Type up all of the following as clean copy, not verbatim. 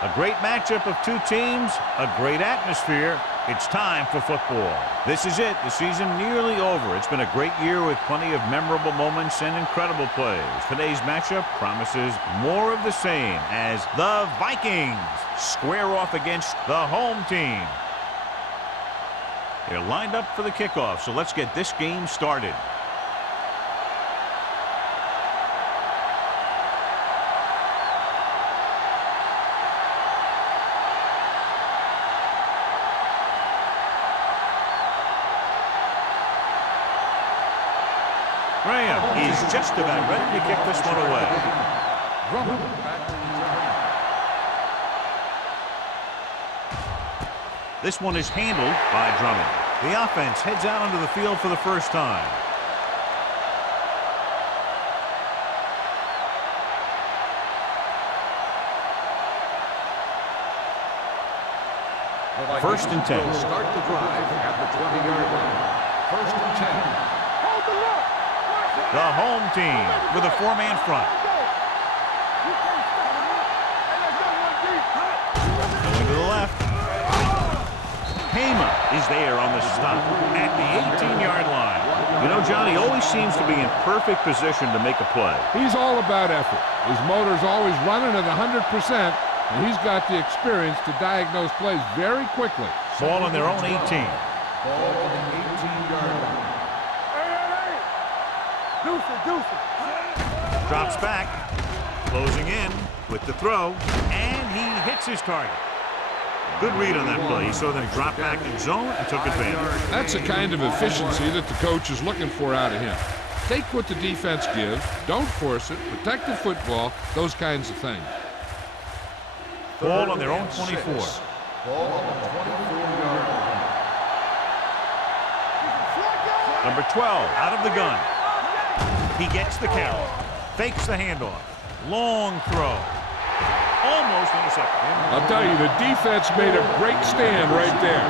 A great matchup of two teams, a great atmosphere. It's time for football. This is it. The season nearly over. It's been a great year with plenty of memorable moments and incredible plays. Today's matchup promises more of the same as the Vikings square off against the home team. They're lined up for the kickoff, so let's get this game started. Graham is just about ready to kick this one away. This one is handled by Drummond. The offense heads out onto the field for the first time. First and 10. Start the drive at the 20-yard line. First and 10. The home team with a four-man front. Going to the left. Hema is there on the stop at the 18-yard line. You know, Johnny always seems to be in perfect position to make a play. He's all about effort. His motor's always running at 100%, and he's got the experience to diagnose plays very quickly. Ball on their own 18. Ball on the 18-yard line. Drops back, closing in with the throw, and he hits his target. Good read on that play. He saw them drop back in zone and took advantage. That's the kind of efficiency that the coach is looking for out of him. Take what the defense gives, don't force it, protect the football, those kinds of things. Ball on their own 24. Ball on the 24-yard line. Number 12 out of the gun. He gets the carry, fakes the handoff, long throw, almost intercepted. I'll tell you, the defense made a great stand right there.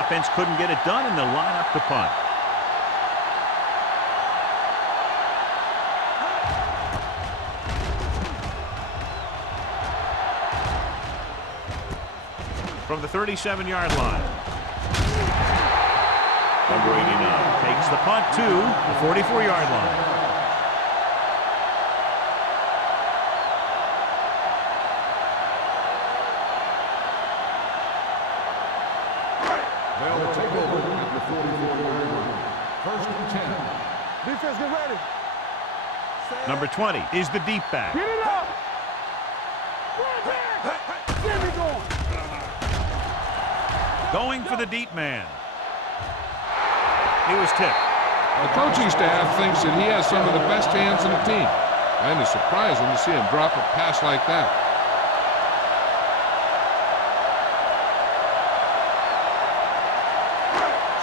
Offense couldn't get it done, and they'll line up to punt. From the 37-yard line. Number 89 takes the punt to the 44-yard line. They'll take over at the 44-yard line. First and 10. Defense, get ready. Number 20 is the deep back. Get it up. Get me going. Going for the deep man. He was tipped. The coaching staff thinks that he has some of the best hands in the team. And it's surprising to see him drop a pass like that.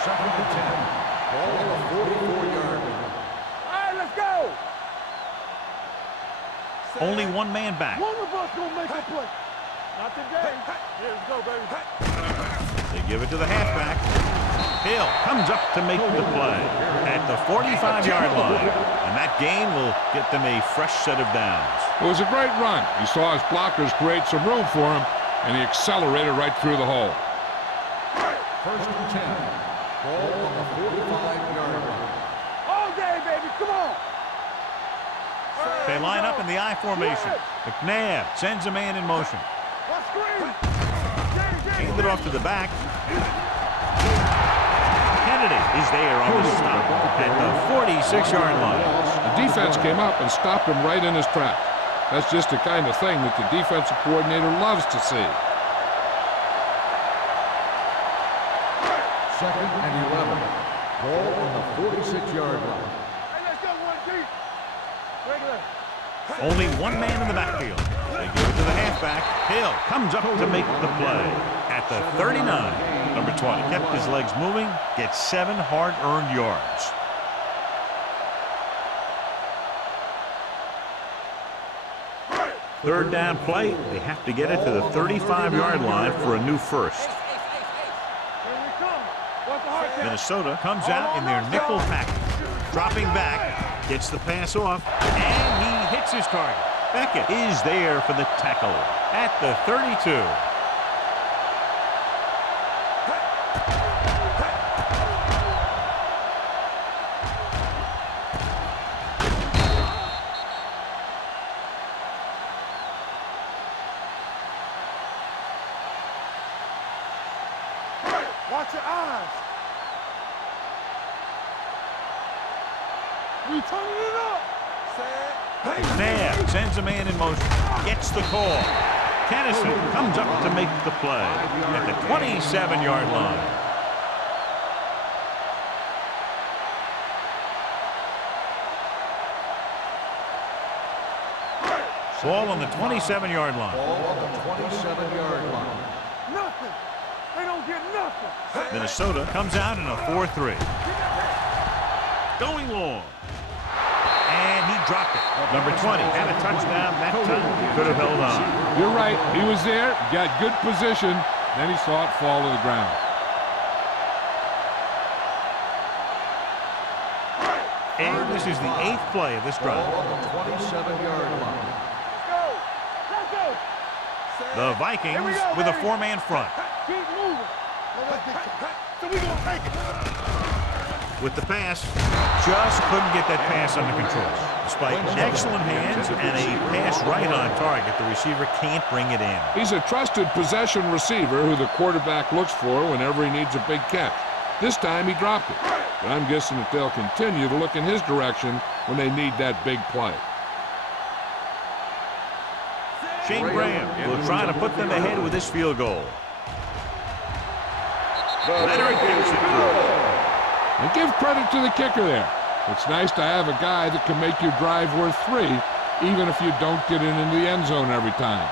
Second and 10. Ball on the 44-yard line. All right, let's go. Only one man back. One of us gonna make a play. Not today. Here we go, baby. They give it to the halfback. Hill comes up to make the play at the 45-yard line. And that gain will get them a fresh set of downs. It was a great run. He saw his blockers create some room for him, and he accelerated right through the hole. First and 10. Ball on the 45-yard line. All day, baby. Come on. They line up in the I formation. McNabb sends a man in motion. Let's screen. Hand it off to the back. Kennedy is there on the stop at the 46-yard line. The defense came up and stopped him right in his tracks. That's just the kind of thing that the defensive coordinator loves to see. Second and 11. Ball on the 46-yard line. Hey, let's go one deep. Regular. Only one man in the backfield. They give it to the halfback. Hill comes up to make the play at the 39. Number 20 kept his legs moving, gets 7 hard-earned yards. Third down play. They have to get it to the 35-yard line for a new first. Minnesota comes out in their nickel package. Dropping back, gets the pass off, and he hits his target. Beckett is there for the tackle at the 32. Watch your eyes. We turning it up. McNabb sends a man in motion. Gets the call. Tennyson comes up to make the play at the 27-yard line. Ball on the 27-yard line. Ball on the 27-yard line. Nothing. They don't get nothing. Minnesota comes out in a 4-3. Going long. And he dropped it. Number 20 had a touchdown that time. He could have held on. You're right. He was there, got good position, then he saw it fall to the ground. And this is the 8th play of this drive. Ball on the 27-yard line. Let's go. The Vikings with a 4-man front. Keep moving. So we gonna take it. With the pass, just couldn't get that pass under control. Despite excellent hands and a pass right on target, the receiver can't bring it in. He's a trusted possession receiver who the quarterback looks for whenever he needs a big catch. This time he dropped it, but I'm guessing that they'll continue to look in his direction when they need that big play. Shane Graham will try to put them ahead with this field goal. Leonard gives it through. And give credit to the kicker there. It's nice to have a guy that can make your drive worth 3, even if you don't get it into the end zone every time.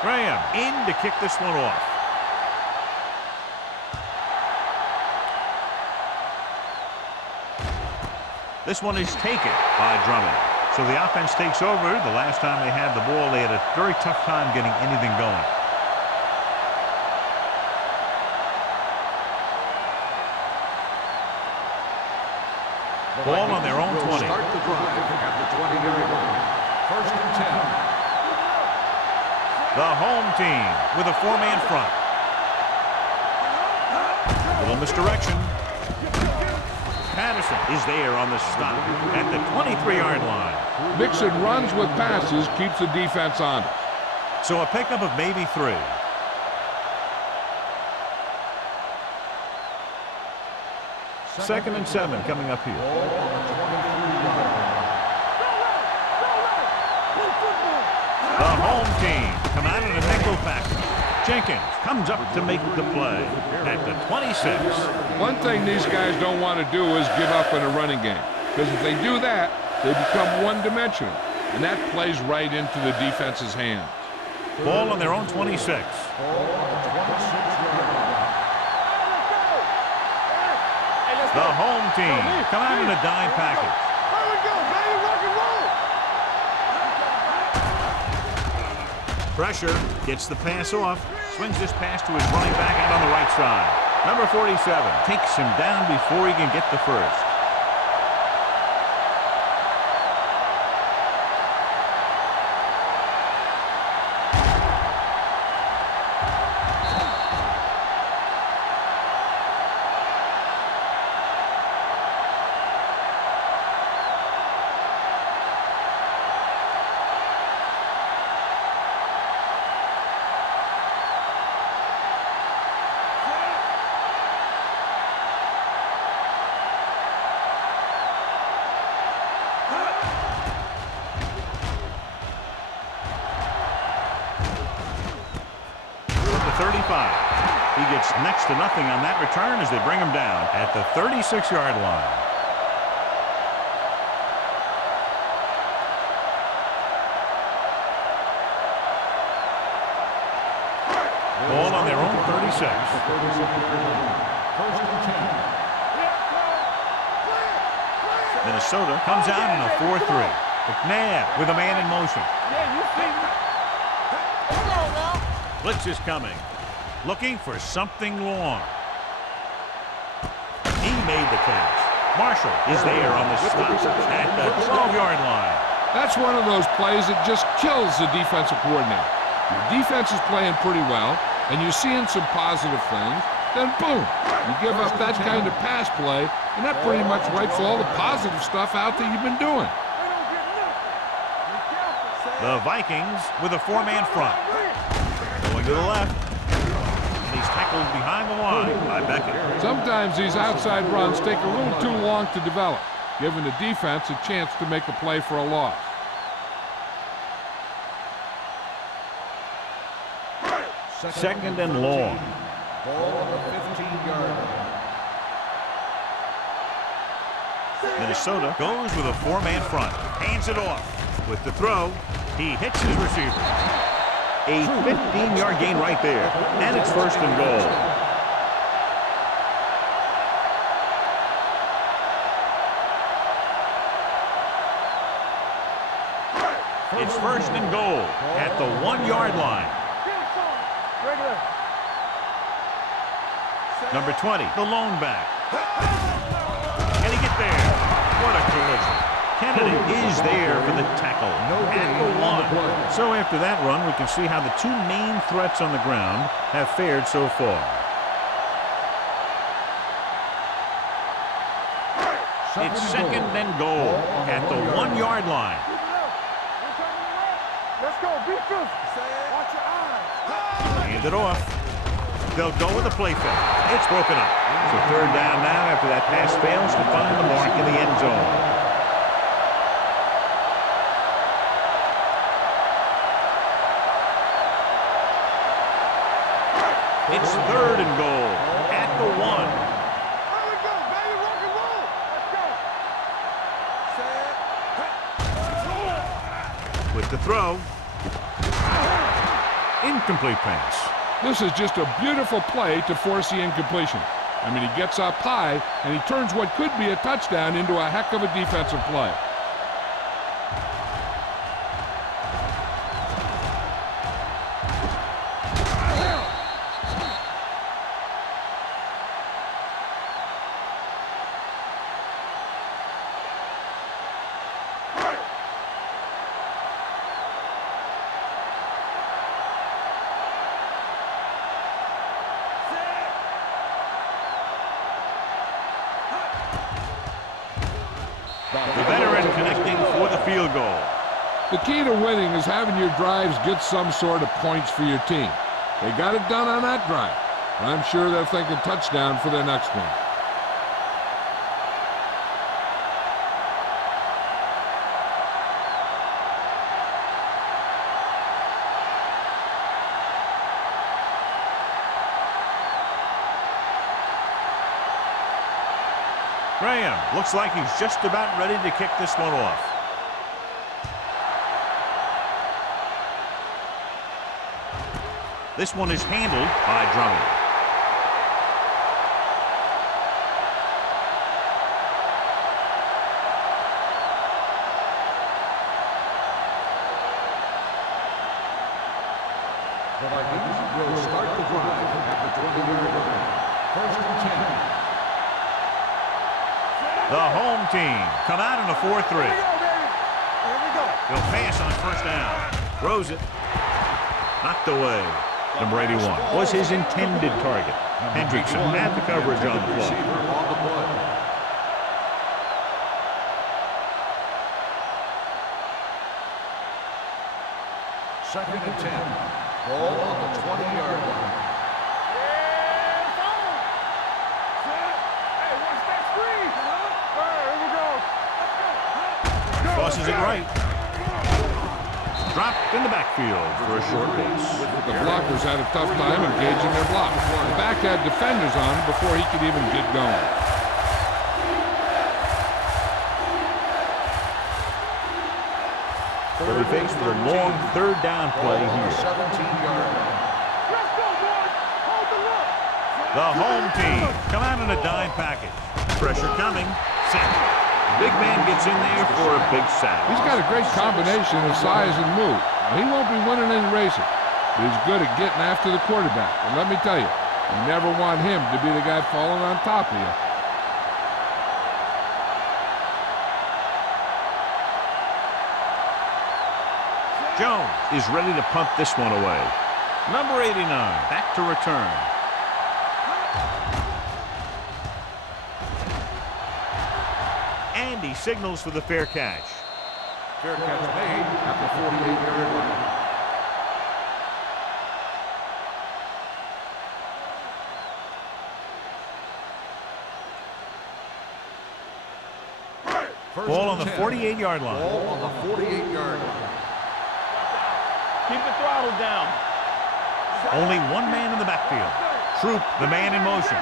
Graham in to kick this one off. This one is taken by Drummond. So the offense takes over. The last time they had the ball, they had a very tough time getting anything going. Ball on their own 20. Start the drive at the 20-yard line. First and 10. The home team with a 4-man front. A little misdirection. Patterson is there on the stop at the 23-yard line. Mixing runs with passes keeps the defense honest. So a pickup of maybe 3. Second and 7 coming up here. The home team come out in a nickel package. Jenkins comes up to make the play at the 26. One thing these guys don't want to do is give up in a running game, because if they do that, they become one-dimensional, and that plays right into the defense's hands. Ball on their own 26. The home team come out in a dime package. Here we go, baby. Rock and roll. Pressure, gets the pass off, swings this pass to his running back out on the right side. Number 47 takes him down before he can get the first. He gets next to nothing on that return as they bring him down at the 36-yard line. Ball on their own 36. First and 10. Minnesota comes out in a 4-3. McNabb with a man in motion. Yeah, you see me. Come on now. Blitz is coming. Looking for something long. He made the catch. Marshall is there on the stop at the 12-yard line. That's one of those plays that just kills the defensive coordinator. Your defense is playing pretty well, and you're seeing some positive things. Then boom, you give up that kind of pass play, and that pretty much wipes all the positive stuff out that you've been doing. They don't get nothing. Be careful. The Vikings with a 4-man front. Going to the left. And he's tackled behind the line by Beckett. Sometimes these outside runs take a little too long to develop, giving the defense a chance to make a play for a loss. Second and long. Ball on the 15-yard line. Minnesota goes with a 4-man front. Hands it off. With the throw, he hits his receiver. A 15-yard gain right there. And it's first and goal. It's first and goal at the 1-yard line. Regular. Number 20, the lone back. Can he get there? What a collision. Kennedy is there for the tackle at the 1. So after that run, we can see how the two main threats on the ground have fared so far. It's second and goal at the 1-yard line. Let's go. Be good. Watch your eyes. Hand it off. They'll go with a play fake. It's broken up. So third down now after that pass fails to find the mark in the end zone. It's third and goal at the 1. There we go, baby. Rock and roll. Let's go. With the throw. Incomplete pass. This is just a beautiful play to force the incompletion. I mean, he gets up high, and he turns what could be a touchdown into a heck of a defensive play. The veteran connecting for the field goal. The key to winning is having your drives get some sort of points for your team. They got it done on that drive. And I'm sure they're thinking touchdown for their next one. Graham looks like he's just about ready to kick this one off. This one is handled by Drummond. The Vikings will start the drive at the 20-yard line. First and 10. The home team come out in a 4-3. Here we go. He'll pass on first down. Throws it. Knocked away. Number 81 was his intended target. Hendrickson had the coverage on the play. Second and 10. Ball on the 20-yard line. Crosses it right. Dropped in the backfield for a short base. The blockers had a tough time engaging their block. The back had defenders on him before he could even get going. They'll be faced with a long third down play here. 17-yard line. Let's go, boys. The home team come out in a dime package. Pressure coming. Sack. Big man gets in there for a big sack. He's got a great combination of size and move. Now, he won't be winning any races, but he's good at getting after the quarterback. And let me tell you, you never want him to be the guy falling on top of you. Jones is ready to punt this one away. Number 89, back to return. And he signals for the fair catch. Fair catch made at the 48-yard line. Ball on the 48-yard line. Ball on the 48-yard line. Keep the throttle down. Only one man in the backfield. Troop, the man in motion.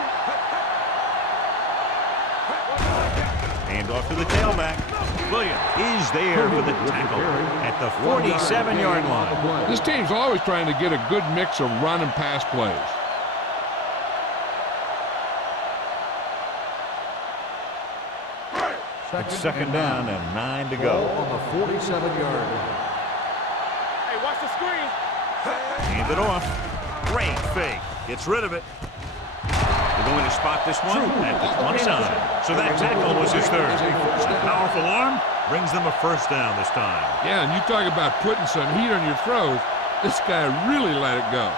Hand off to the tailback. Williams is there for the tackle at the 47-yard line. This team's always trying to get a good mix of run and pass plays. It's second down and 9 to go. Ball on the 47-yard line. Hey, watch the screen. Hand it off. Great fake. Gets rid of it. They're going to spot this one at the 29. So that tackle was his third. A powerful arm brings them a first down this time. Yeah, and you talk about putting some heat on your throws. This guy really let it go.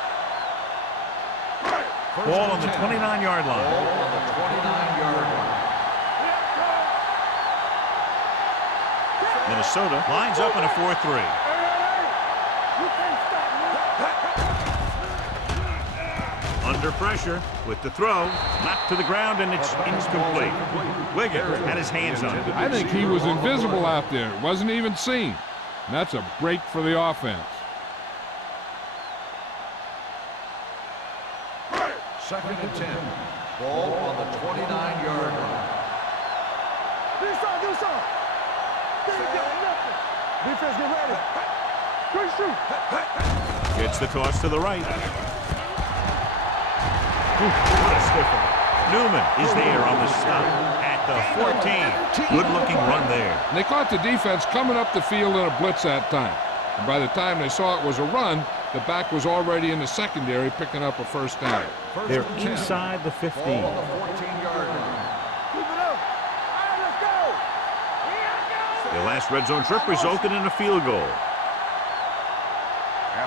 Ball on the 29-yard line. Ball on the 29-yard line. Minnesota lines up in a 4-3. You can't stop me. Under pressure with the throw. Knocked to the ground, and it's incomplete. Wiggins had his hands on it. I think he was invisible out there. Wasn't even seen. And that's a break for the offense. Second and 10. Ball on the 29-yard line. Do something. Defense, get ready. Quick shoot. Gets the toss to the right. What a stiffer. Newman is there on the stop at the 14. Good-looking run there. And they caught the defense coming up the field in a blitz that time. And by the time they saw it was a run, the back was already in the secondary picking up a first down. They're inside the 15. Ball on the 14-yard line. Keep it up. All right, let's go. The last red zone trip resulted in a field goal.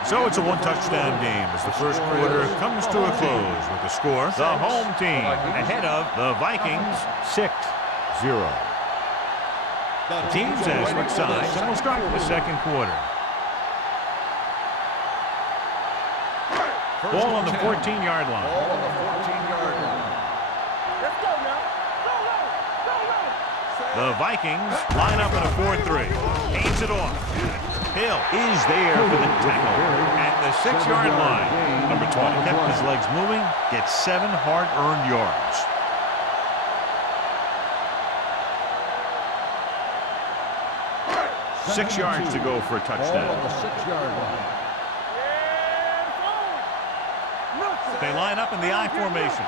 So it's a one-touchdown game as the first quarter comes to a close with the score. The home team ahead of the Vikings 6-0. The teams have switched sides and will start the second quarter. Ball on the 14-yard line. Ball on the 14-yard line. Let's go now. Go. The Vikings line up in a 4-3. Hands it off. Hill is there for the tackle at the 6-yard line. Number 20 kept his legs moving, gets 7 hard-earned yards. Six yards to go for a Ball touchdown. on the 6-yard line. They line up in the I formation.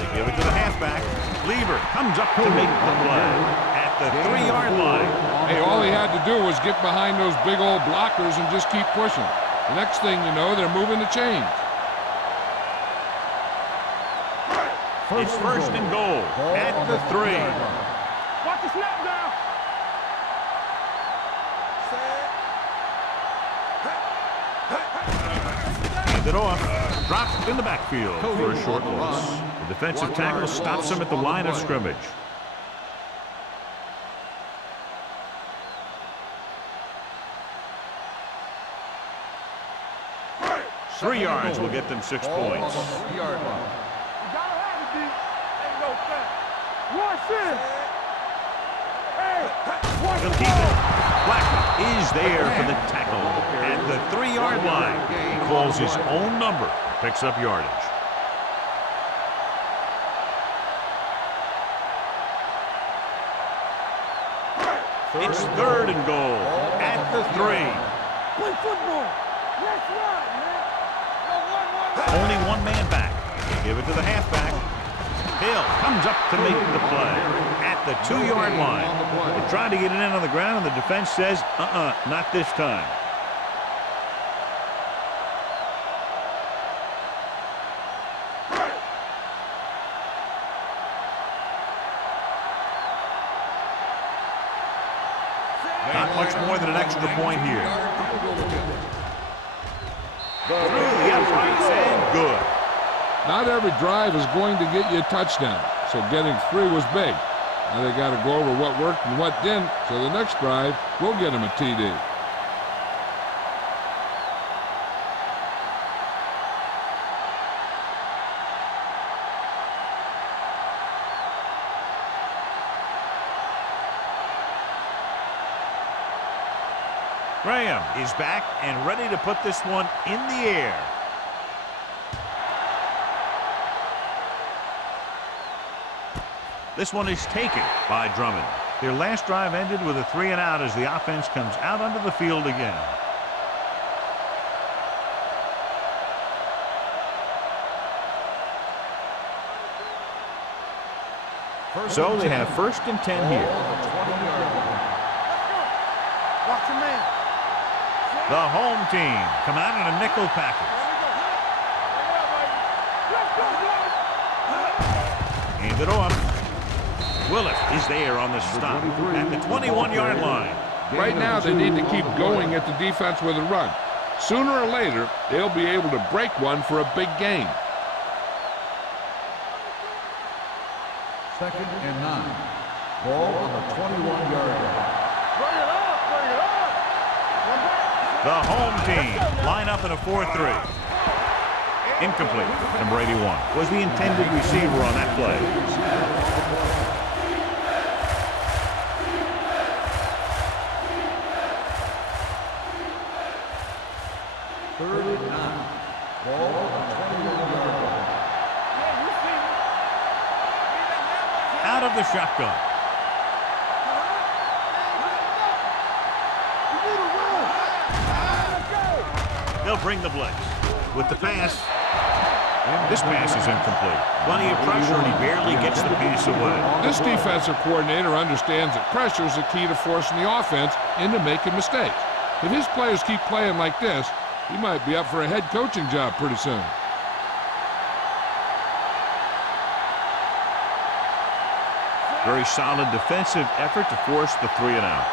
They give it to the halfback. Lever comes up to make the play at the 3-yard line. Hey, all he had to do was get behind those big old blockers and just keep pushing. The next thing you know, they're moving the chains. It's first and goal at the 3. Watch the snap down. Hand it off. Dropped in the backfield for a short loss. The defensive tackle stops him at the line of scrimmage. Three yards will get them 6 Ball on the points. 3-yard line. You gotta have it, D. Ain't no thing. Watch this. Hey, watch He'll the keep ball. it. Blackman is there for the tackle at the 3-yard line. He calls his own number, picks up yardage. It's third and goal at the 3. Play football. Let's run, man. Yo, Only one man back. They give it to the halfback. Hill comes up to make the play at the 2-yard line. They're trying to get it in on the ground, and the defense says, not this time. Not much more than an extra point here. Through the uprights and good. Not every drive is going to get you a touchdown, so getting 3 was big. Now they got to go over what worked and what didn't, so the next drive will get them a TD. Graham is back and ready to put this one in the air. This one is taken by Drummond. Their last drive ended with a 3-and-out as the offense comes out onto the field again. So they have 1st and 10 here. Watch your man. The home team come out in a nickel package. Hand it off. Willis is there on the stop at the 21-yard line. Right now they need to keep going at the defense with a run. Sooner or later, they'll be able to break one for a big gain. 2nd and 9. Ball on the 21-yard line. Bring it up, bring it up. The home team line up in a 4-3. Incomplete. Number 81 was the intended receiver on that play. 3rd and 9. Ball on the 21-yard line. Out of the shotgun. They'll bring the blitz. With the pass, this pass is incomplete. Plenty of pressure, and he barely gets the pass away. This defensive coordinator understands that pressure is the key to forcing the offense into making mistakes. If his players keep playing like this, he might be up for a head coaching job pretty soon. Very solid defensive effort to force the 3-and-out.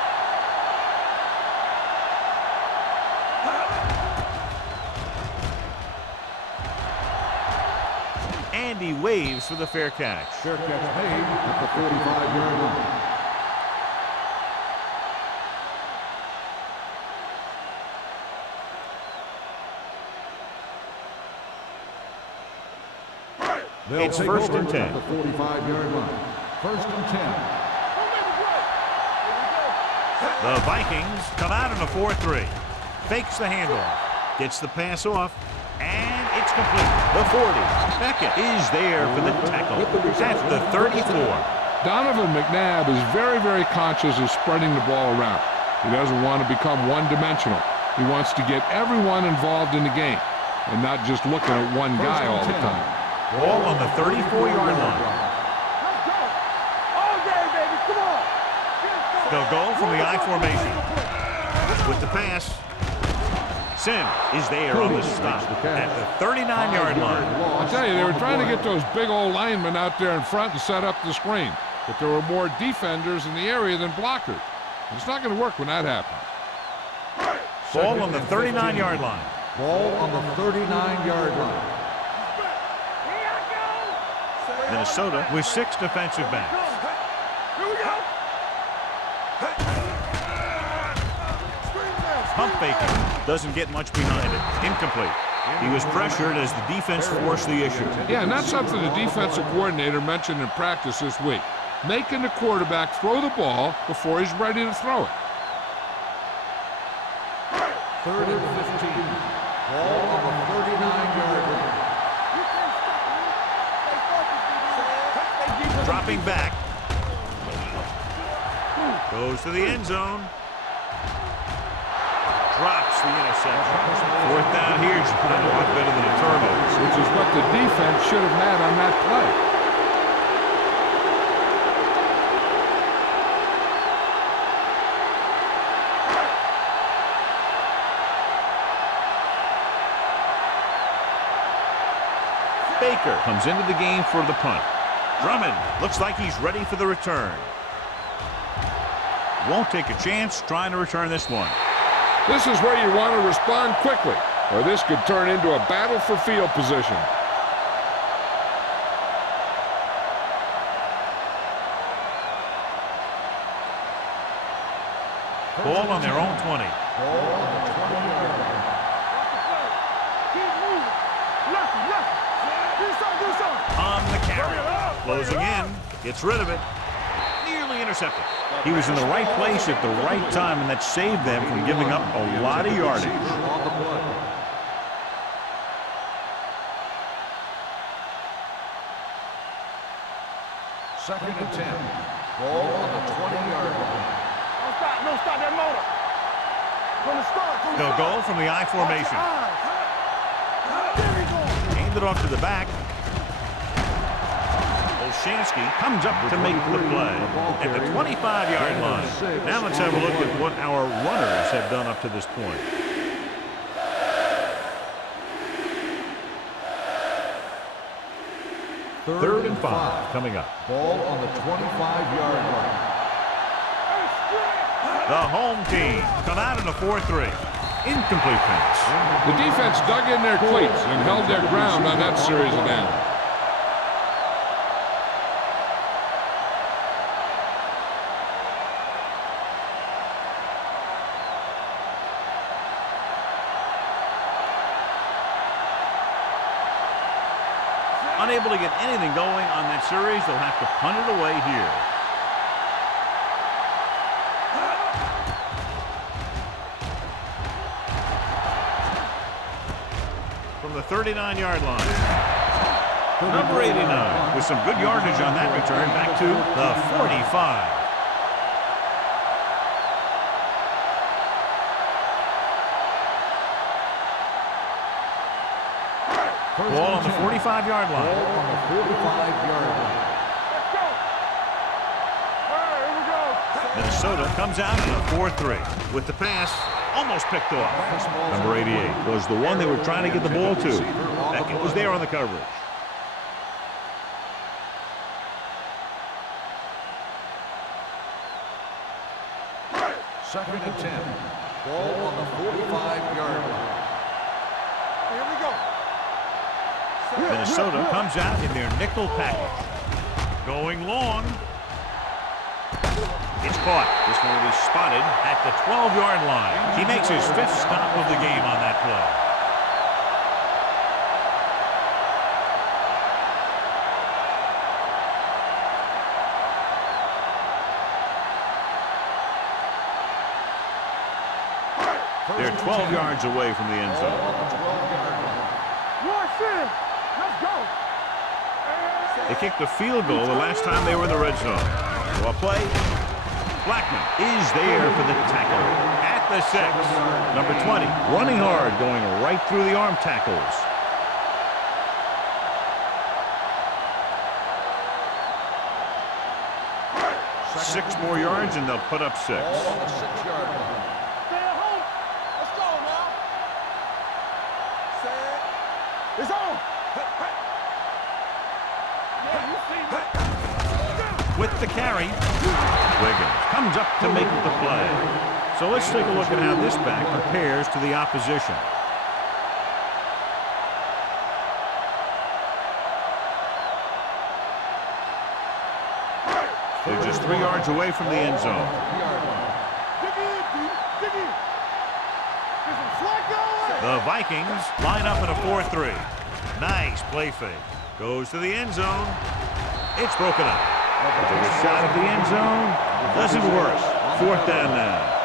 And he waves for the fair catch. Fair catch made at the 45-yard line. They'll It's take 1st over and 10. at the 45-yard line. 1st and 10. The Vikings come out in a 4-3. Fakes the handoff. Gets the pass off. And it's complete. The 40. Beckett is there for the tackle at the 34. Donovan McNabb is very, very conscious of spreading the ball around. He doesn't want to become one-dimensional. He wants to get everyone involved in the game and not just looking at one guy all the time. Ball on the 34-yard line. Let's go. All day, baby. Come on. They'll go from the I formation. With the pass, Sim is there on the stop at the 39-yard line. I'll tell you, they were trying to get those big old linemen out there in front and set up the screen, but there were more defenders in the area than blockers. It's not going to work when that happens. Ball on the 39-yard line. Ball on the 39-yard line. Minnesota with 6 defensive backs. Here we go. Pump faking. Doesn't get much behind it. Incomplete. He was pressured as the defense forced the issue. Yeah, and that's something the defensive coordinator mentioned in practice this week. Making the quarterback throw the ball before he's ready to throw it. 3rd and 15. Ball on the 39-yard line. Dropping back. Goes to the end zone. drops the interception. Fourth down here is a lot better than a turnover. Which is what the defense should have had on that play. Baker comes into the game for the punt. Drummond looks like he's ready for the return. Won't take a chance trying to return this one. This is where you want to respond quickly, or this could turn into a battle for field position. Ball on their own 20. On the carry. Closing in. Gets rid of it. Nearly intercepted. He was in the right place at the right time, and that saved them from giving up a lot of yardage. Second and 10. Ball on the 20-yard line. No, stop that motor. They'll go from the I formation. Hand it off to the back. Olshansky comes up to make the play at the 25-yard line. Now let's have a look at what our runners have done up to this point. Third and 5 coming up. Ball on the 25-yard line. The home team come out in a 4-3. Incomplete pass. The defense dug in their cleats and held their ground on that series of downs. Unable to get anything going on that series, they'll have to punt it away here. From the 39-yard line. Number 89 with some good yardage on that return back to the 45. Ball on the 45-yard line. Ball on the 45-yard line. Let's go. All right, here we go. Minnesota comes out in a 4-3 with the pass almost picked off. Number 88 was the one they were trying to get the ball to. Beckett was there on the coverage. Second and 10. Ball on the 45-yard line. Here we go. Minnesota comes out in their nickel package. Going long. It's caught. This one will be spotted at the 12-yard line. He makes his 5th stop of the game on that play. They're 12 yards away from the end zone. Let's go. They kicked a field goal the last time they were in the red zone. So a play. Blackman is there for the tackle at the 6. Number 20, running hard, going right through the arm tackles. Six more yards and they'll put up 6. Ball on the 6-yard line. Stay at home. Let's go now. Say it. It's on. Yeah, you see me. With the carry, Wiggins comes up to make the play. So let's take a look at how this back compares to the opposition. They're just 3 yards away from the end zone. Dig in, D. Dig in. There's some slack going. The Vikings line up in a 4-3. Nice play fake. Goes to the end zone. It's broken up. Take a shot at the end zone. Doesn't work. 4th down now.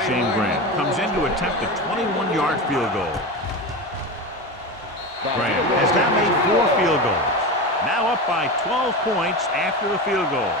Shane Grant comes in to attempt a 21-yard field goal. Grant has now made 4 field goals. Now up by 12 points after the field goal.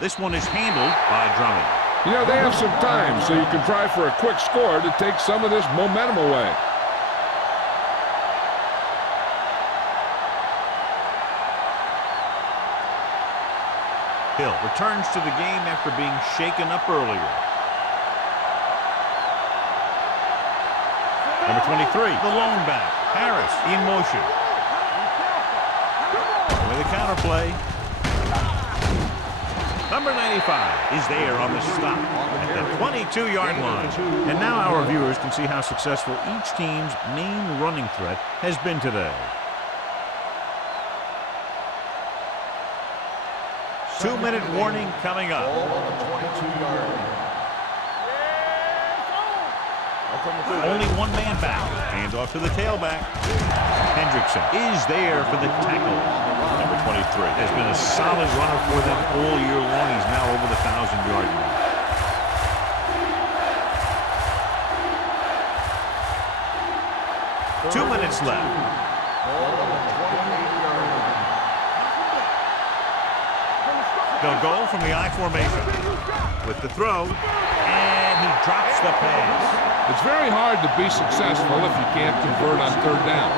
This one is handled by Drummond. You know, they have some time, so you can try for a quick score to take some of this momentum away. Hill returns to the game after being shaken up earlier. Number 23, the lone back, Harris, in motion. With a counter play. Number 95 is there on the stop at the 22-yard line. And now our viewers can see how successful each team's main running threat has been today. 2-minute warning coming up. Only one man back. Hands off to the tailback. Hendrickson is there for the tackle. Number 23 has been a solid runner for them all year long. He's now over the 1,000-yard mark. Two minutes left. They'll go from the I formation with the throw, and he drops the pass. It's very hard to be successful if you can't convert on third down.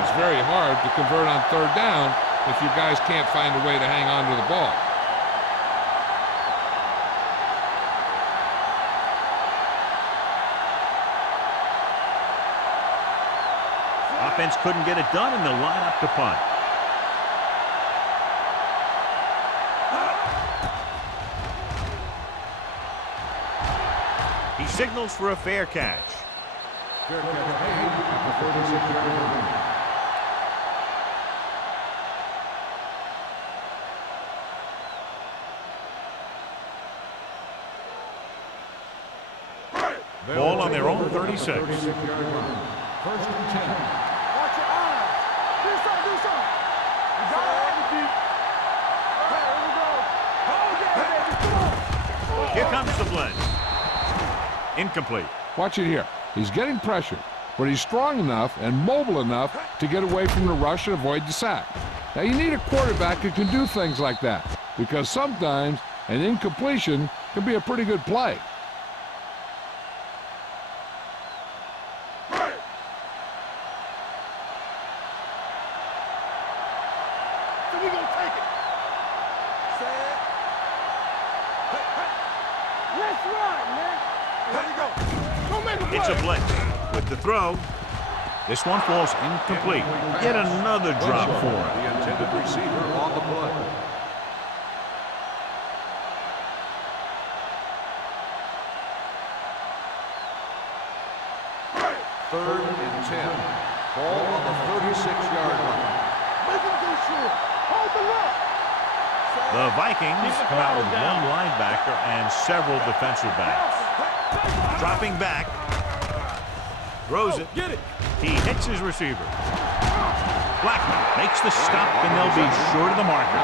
It's very hard to convert on third down if you guys can't find a way to hang on to the ball. Offense couldn't get it done, and they'll line up to punt. He signals for a fair catch. Fair catch made at the 36-yard line. Ball on their own 36. 36-yard line. First and 10. Watch your eyes. Do something, do something. You got it, deep. Here we go. Hold it, baby. Come on. Here comes the blitz. Incomplete. Watch it here. He's getting pressured, but he's strong enough and mobile enough to get away from the rush and avoid the sack. Now, you need a quarterback who can do things like that, because sometimes an incompletion can be a pretty good play. So we gonna take it. Set. Let's run, man. There you go. Don't make a play. It's a blitz with the throw. This one falls incomplete. Yet another drop for him. The intended receiver on the play. Third and 10. Ball on the 36-yard line. Make him do shit. Hold the look. The Vikings come out with one linebacker and several defensive backs. Dropping back. Throws it. Get it. He hits his receiver. Blackman makes the stop, and they'll be short of the marker.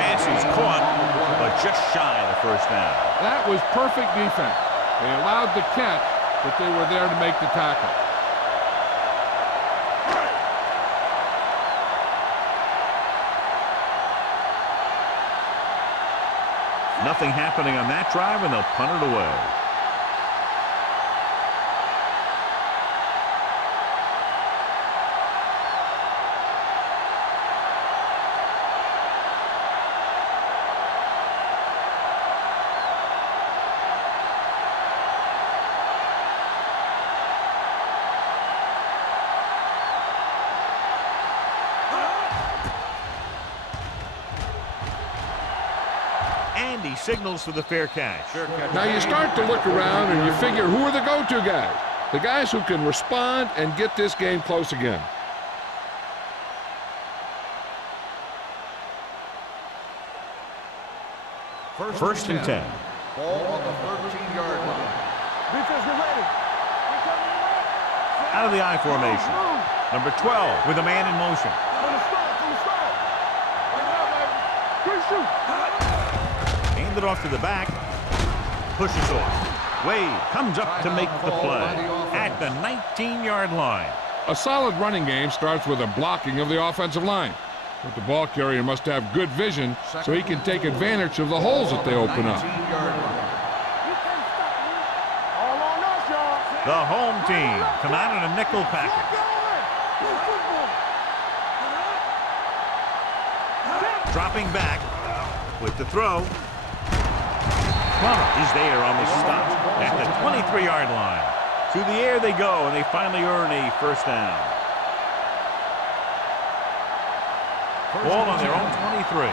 Pass is caught, but just shy of the first down. That was perfect defense. They allowed the catch, but they were there to make the tackle. Nothing happening on that drive, and they'll punt it away. And he signals for the fair catch. Now you start to look around and you figure, who are the go-to guys? The guys who can respond and get this game close again. First and 10. Ball on the 13-yard line. Defense, get ready. Out of the I formation. Number 12 with a man in motion. From the start. Bring it up, baby. Good shoot. Aimed it off to the back. Pushes off. Wade comes up to make the play at the 19-yard line. A solid running game starts with a blocking of the offensive line. But the ball carrier must have good vision so he can take advantage of the holes that they open up. All on us, y'all. The home team come out in a nickel package. Dropping back with the throw. Plummer is there on the stop at the 23-yard line. Through the air they go, and they finally earn a first down. Ball on their own 23. All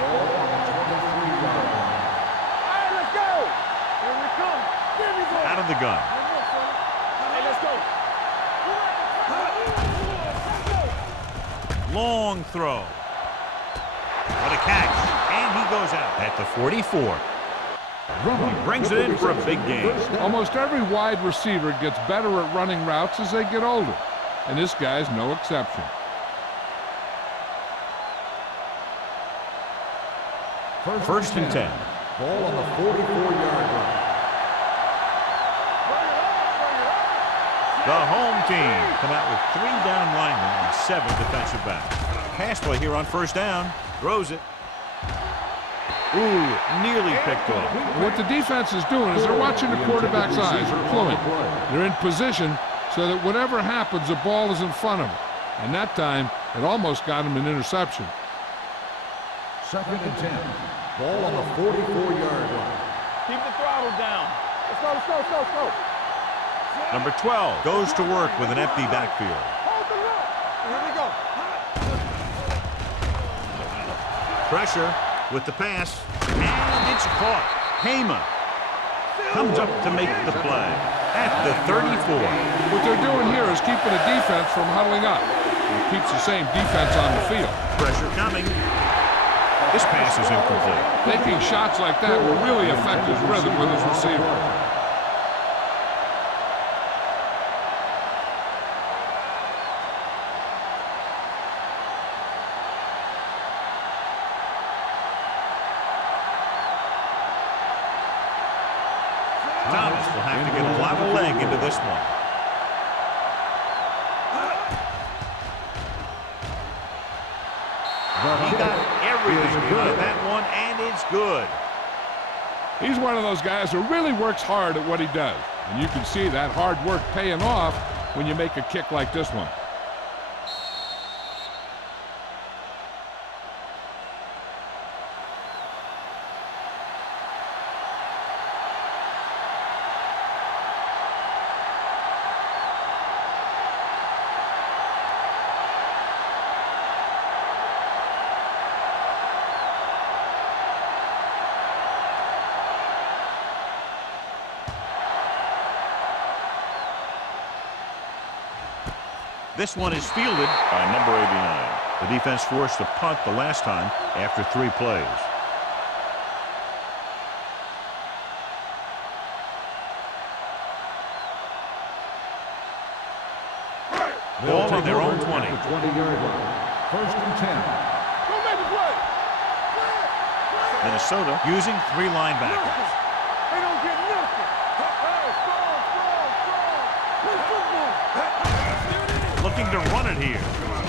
right, let's go. Here we come. Here we go. Out of the gun. Hey, let's go. Long throw. What a catch. And he goes out at the 44. He brings it in for a big game. Almost every wide receiver gets better at running routes as they get older, and this guy's no exception. First and 10. Ball on the 44-yard line. The home team come out with 3 down linemen and 7 defensive backs. Pass play here on first down. Throws it. Ooh, nearly picked off. What the defense is doing is they're watching the quarterback's eyes. They're pulling. They're in position so that whatever happens, the ball is in front of them. And that time, it almost got him an interception. Second and 10. Ball on the 44-yard line. Keep the throttle down. Let's go. Number 12 goes to work with an empty backfield. Hold the look. Here we go. Pressure with the pass, and it's caught. Heyman comes up to make the play at the 34. What they're doing here is keeping the defense from huddling up. It keeps the same defense on the field. Pressure coming. This pass is incomplete. Taking shots like that will really affect his rhythm with his receiver. Thomas will have to get a lot of leg into this one. He got everything behind that one, and it's good. He's one of those guys who really works hard at what he does. And you can see that hard work paying off when you make a kick like this one. This one is fielded by number 89. The defense forced a punt the last time after 3 plays. Ball on their own 20. 20-yard line. First and 10. Go make the play. Minnesota using 3 linebackers. They don't get nothing. Hey, strong. Let's football. Looking to run it here.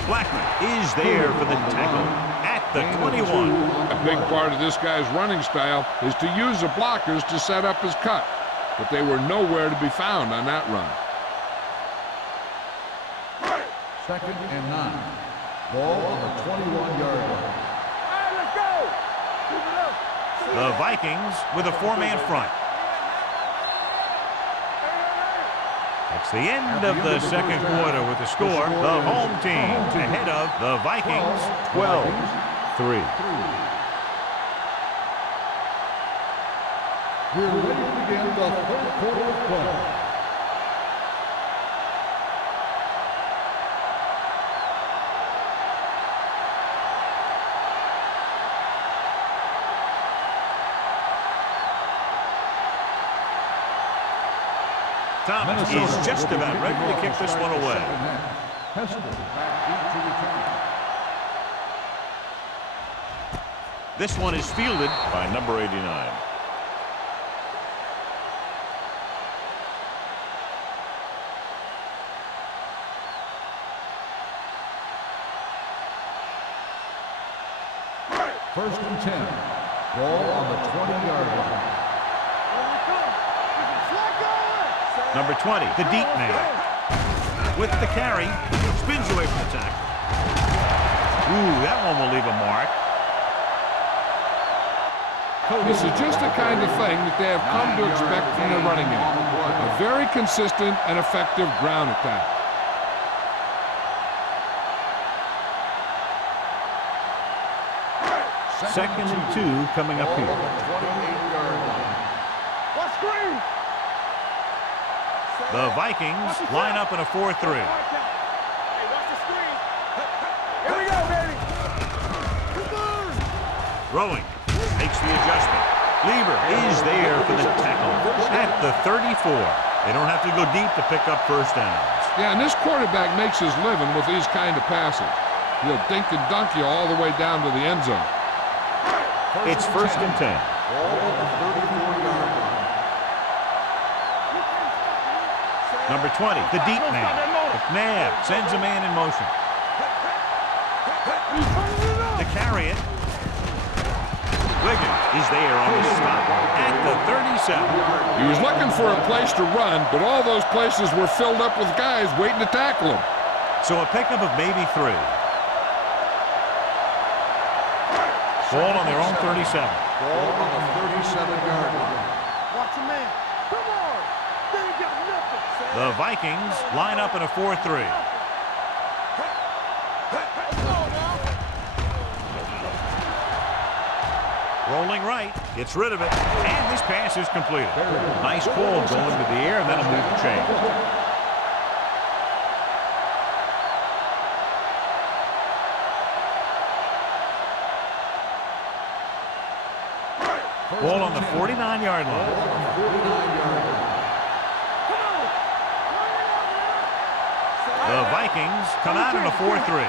Blackman is there for the tackle at the 21. A big part of this guy's running style is to use the blockers to set up his cut. But they were nowhere to be found on that run. Second and 9. Ball on the 21-yard line. Hey, let's go. Keep it up. The Vikings with a 4-man front. It's the end of the second quarter with the score. The home team ahead of the Vikings 12-3. We're ready to begin the third quarter of play. Thomas is just about ready to kick this one away. This one is fielded by number 89. First and 10. Ball on the 20-yard line. Number 20, the deep man. With the carry, spins away from the tackle. Ooh, that one will leave a mark. This is just the kind of thing that they have come to expect from their running game. A very consistent and effective ground attack. Second and 2 coming up here. What's screen? The Vikings line up in a 4-3. Hey, watch the screen. Here we go, baby. Throwing. Makes the adjustment. Lieber is there for the tackle at the 34. They don't have to go deep to pick up first downs. Yeah, and this quarterback makes his living with these kind of passes. He'll dink and dunk you all the way down to the end zone. It's first and 10. Ball on the 34-yard line. Number 20, the deep man. McNabb sends a man in motion. To carry it. Wiggins is there on the stop at the 37. He was looking for a place to run, but all those places were filled up with guys waiting to tackle him. So a pickup of maybe 3. Ball on their own 37. Ball on the 37-yard line. Watch a man. Come on. They ain't got nothing. The Vikings line up in a 4-3. Rolling right, gets rid of it, and this pass is completed. Nice ball going to the air, and that'll move the chain. Ball on the 49-yard line. The Vikings come out in a 4-3.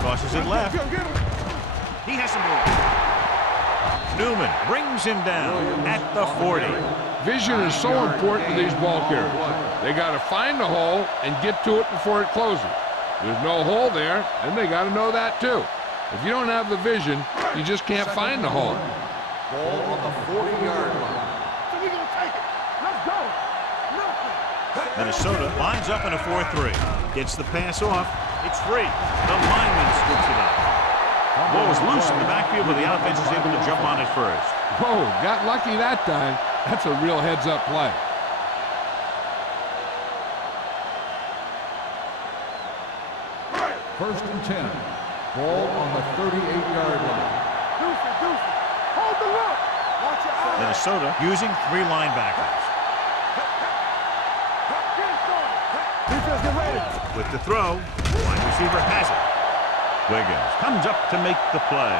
Tosses it left. He has some room. Newman brings him down at the 40. Vision is so important to these ball carriers. They got to find the hole and get to it before it closes. There's no hole there, and they got to know that too. If you don't have the vision, you just can't find the hole. Ball on the 40-yard line. So we gonna take it. Let's go. Nothing. Minnesota lines up in a 4-3. Gets the pass off. It's free. The lineman scoops it up. Ball was loose in the backfield, but the offense is able to jump on it first. Whoa, got lucky that time. That's a real heads-up play. First and 10. Ball on the 38-yard line. Deuce. Hold the look. Watch your eyes. Minnesota using 3 linebackers. Defense, get ready. With the throw, wide receiver has it. Wiggins comes up to make the play.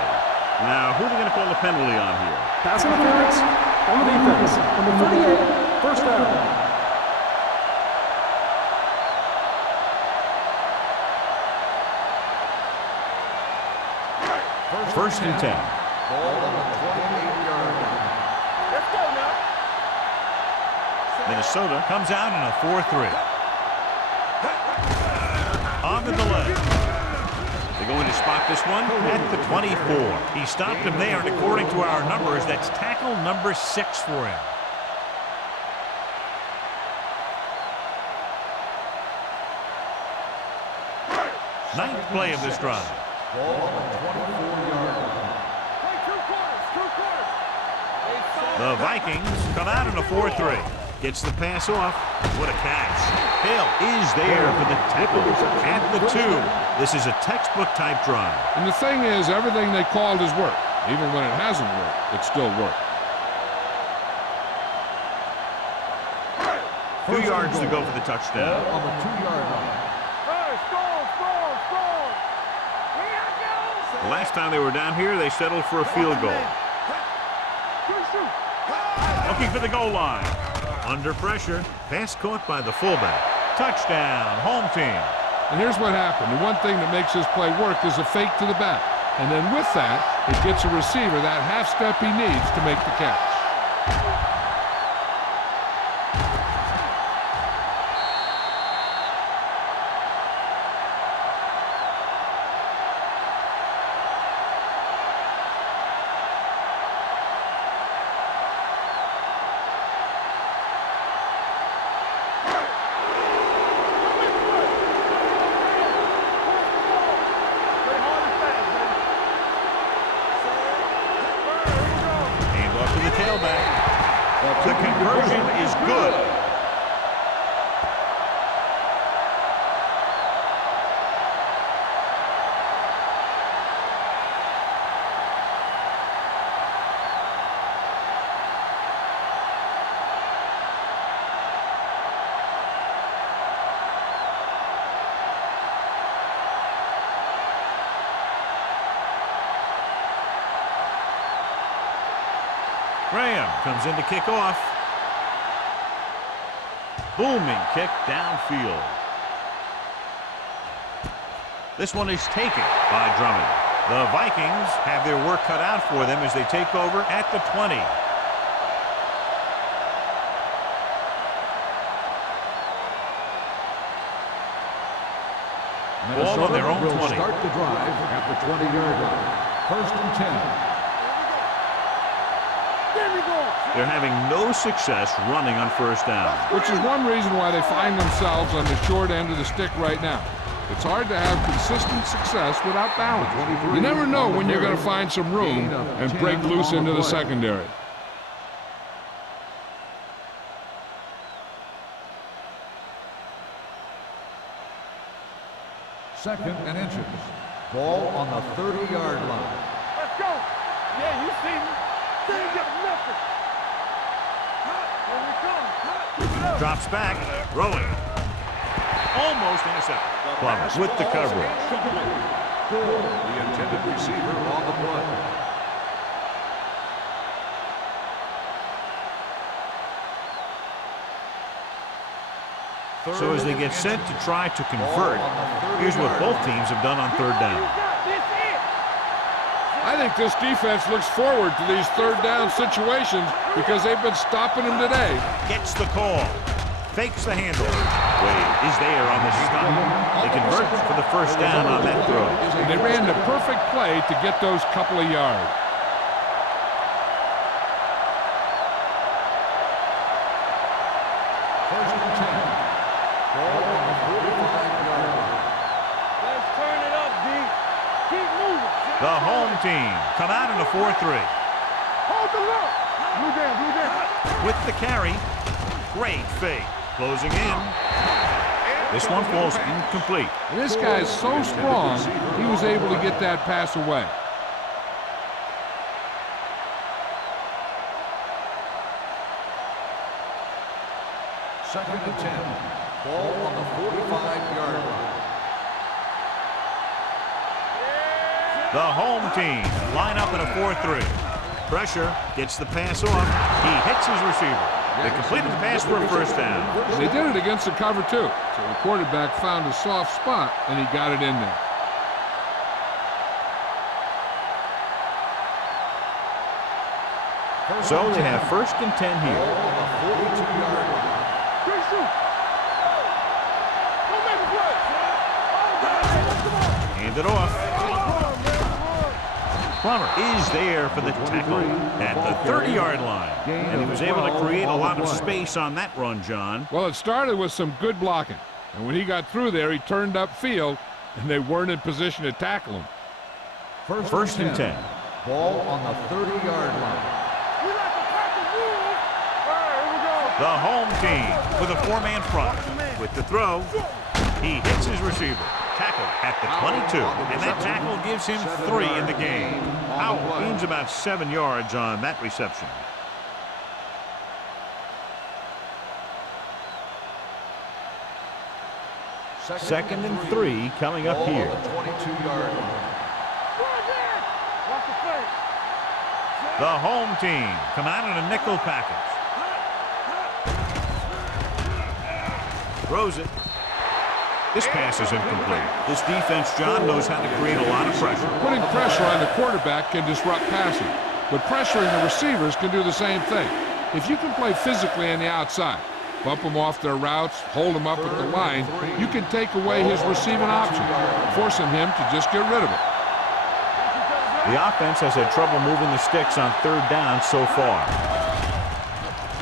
Now, who are they going to call the penalty on here? Pass interference on the defense. Number 38, first down. First and 10. Ball on the 28-yard line. Let's go now. Minnesota comes out in a 4-3. On the delay. They're going to spot this one at the 24. He stopped him there, and according to our numbers, that's tackle number 6 for him. Ninth play of this drive. Ball on the 24-yard line. Play two quarters. The Vikings come out in a 4-3. Gets the pass off. What a catch. Hill is there for the tackle at the 2. This is a textbook type drive. And the thing is, everything they called has worked. Even when it hasn't worked, it still worked. 2 yards to go for the touchdown. On the 2-yard line. Hey, score. Here I go. The last time they were down here, they settled for a field goal. Shoot. Looking for the goal line. Under pressure. Pass caught by the fullback. Touchdown, home team. And here's what happened. The one thing that makes this play work is a fake to the back. And then with that, it gets a receiver that half step he needs to make the catch. The conversion is good. Graham comes in to kick off. Booming kick downfield. This one is taken by Drummond. The Vikings have their work cut out for them as they take over at the 20. Ball on their own 20. Start the drive at the 20-yard line. 1st and 10. They're having no success running on first down. Which is one reason why they find themselves on the short end of the stick right now. It's hard to have consistent success without balance. You never know when you're going to find some room and break loose into the secondary. Second and inches. Ball on the 30-yard line. Let's go. Yeah, you see me. They ain't got nothing. Here we come. Drops back, throwing. Almost intercepted. Plummer with the coverage. The intended receiver on the play. So as they get set to try to convert, here's what both teams have done on third down. I think this defense looks forward to these third down situations because they've been stopping them today. Gets the call. Fakes the handle. Wade is there on the stop. They convert for the first down on that throw. And they ran the perfect play to get those couple of yards. First and 10. Ball on the 45-yard line. Let's turn it up, D. Keep moving. The home team come out in a 4-3. Hold the look. Blue down. With the carry. Great fake. Closing in. This one falls incomplete. And this guy is so strong, he was able to get that pass away. Second and 10. Ball on the 45-yard line. The home team line up in a 4-3. Pressure, gets the pass off. He hits his receiver. They completed the pass for a first down. And they did it against the cover, too. So the quarterback found a soft spot, and he got it in there. So they have 1st and 10 here. Ball on the 42-yard line. Great shoot. Don't make it play. Hand it off. Plummer is there for the tackle at the 30-yard line. And he was able to create a lot of space on that run, John. Well, it started with some good blocking. And when he got through there, he turned upfield, and they weren't in position to tackle him. First and 10. Ball on the 30-yard line. We like to crack the rules. All right, here we go. The home team with a 4-man front. With the throw, he hits his receiver. Tackled at the 22, and that tackle gives him 3 in the game. Howell gains about 7 yards on that reception. Second and 3 coming up here. 22-yard line. The home team come out in a nickel package. Throws it. This pass is incomplete. This defense, John, knows how to create a lot of pressure. Putting pressure on the quarterback can disrupt passing, but pressuring the receivers can do the same thing. If you can play physically on the outside, bump them off their routes, hold them up at the line, you can take away his receiving option, forcing him to just get rid of it. The offense has had trouble moving the sticks on 3rd down so far.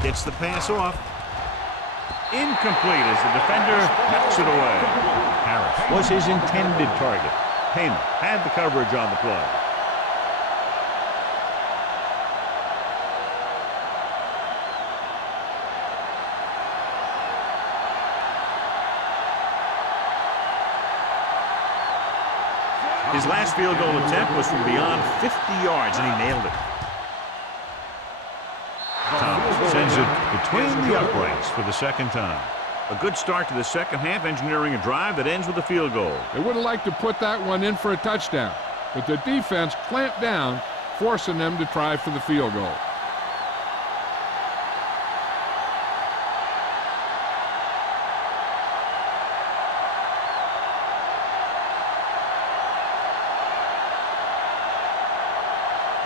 Gets the pass off. Incomplete as the defender knocks it away. Harris was his intended target. Payne had the coverage on the play. His last field goal attempt was from beyond 50 yards, and he nailed it. Thomas sends it between the uprights for the 2nd time. A good start to the second half, engineering a drive that ends with a field goal. They would have liked to put that one in for a touchdown, but the defense clamped down, forcing them to try for the field goal.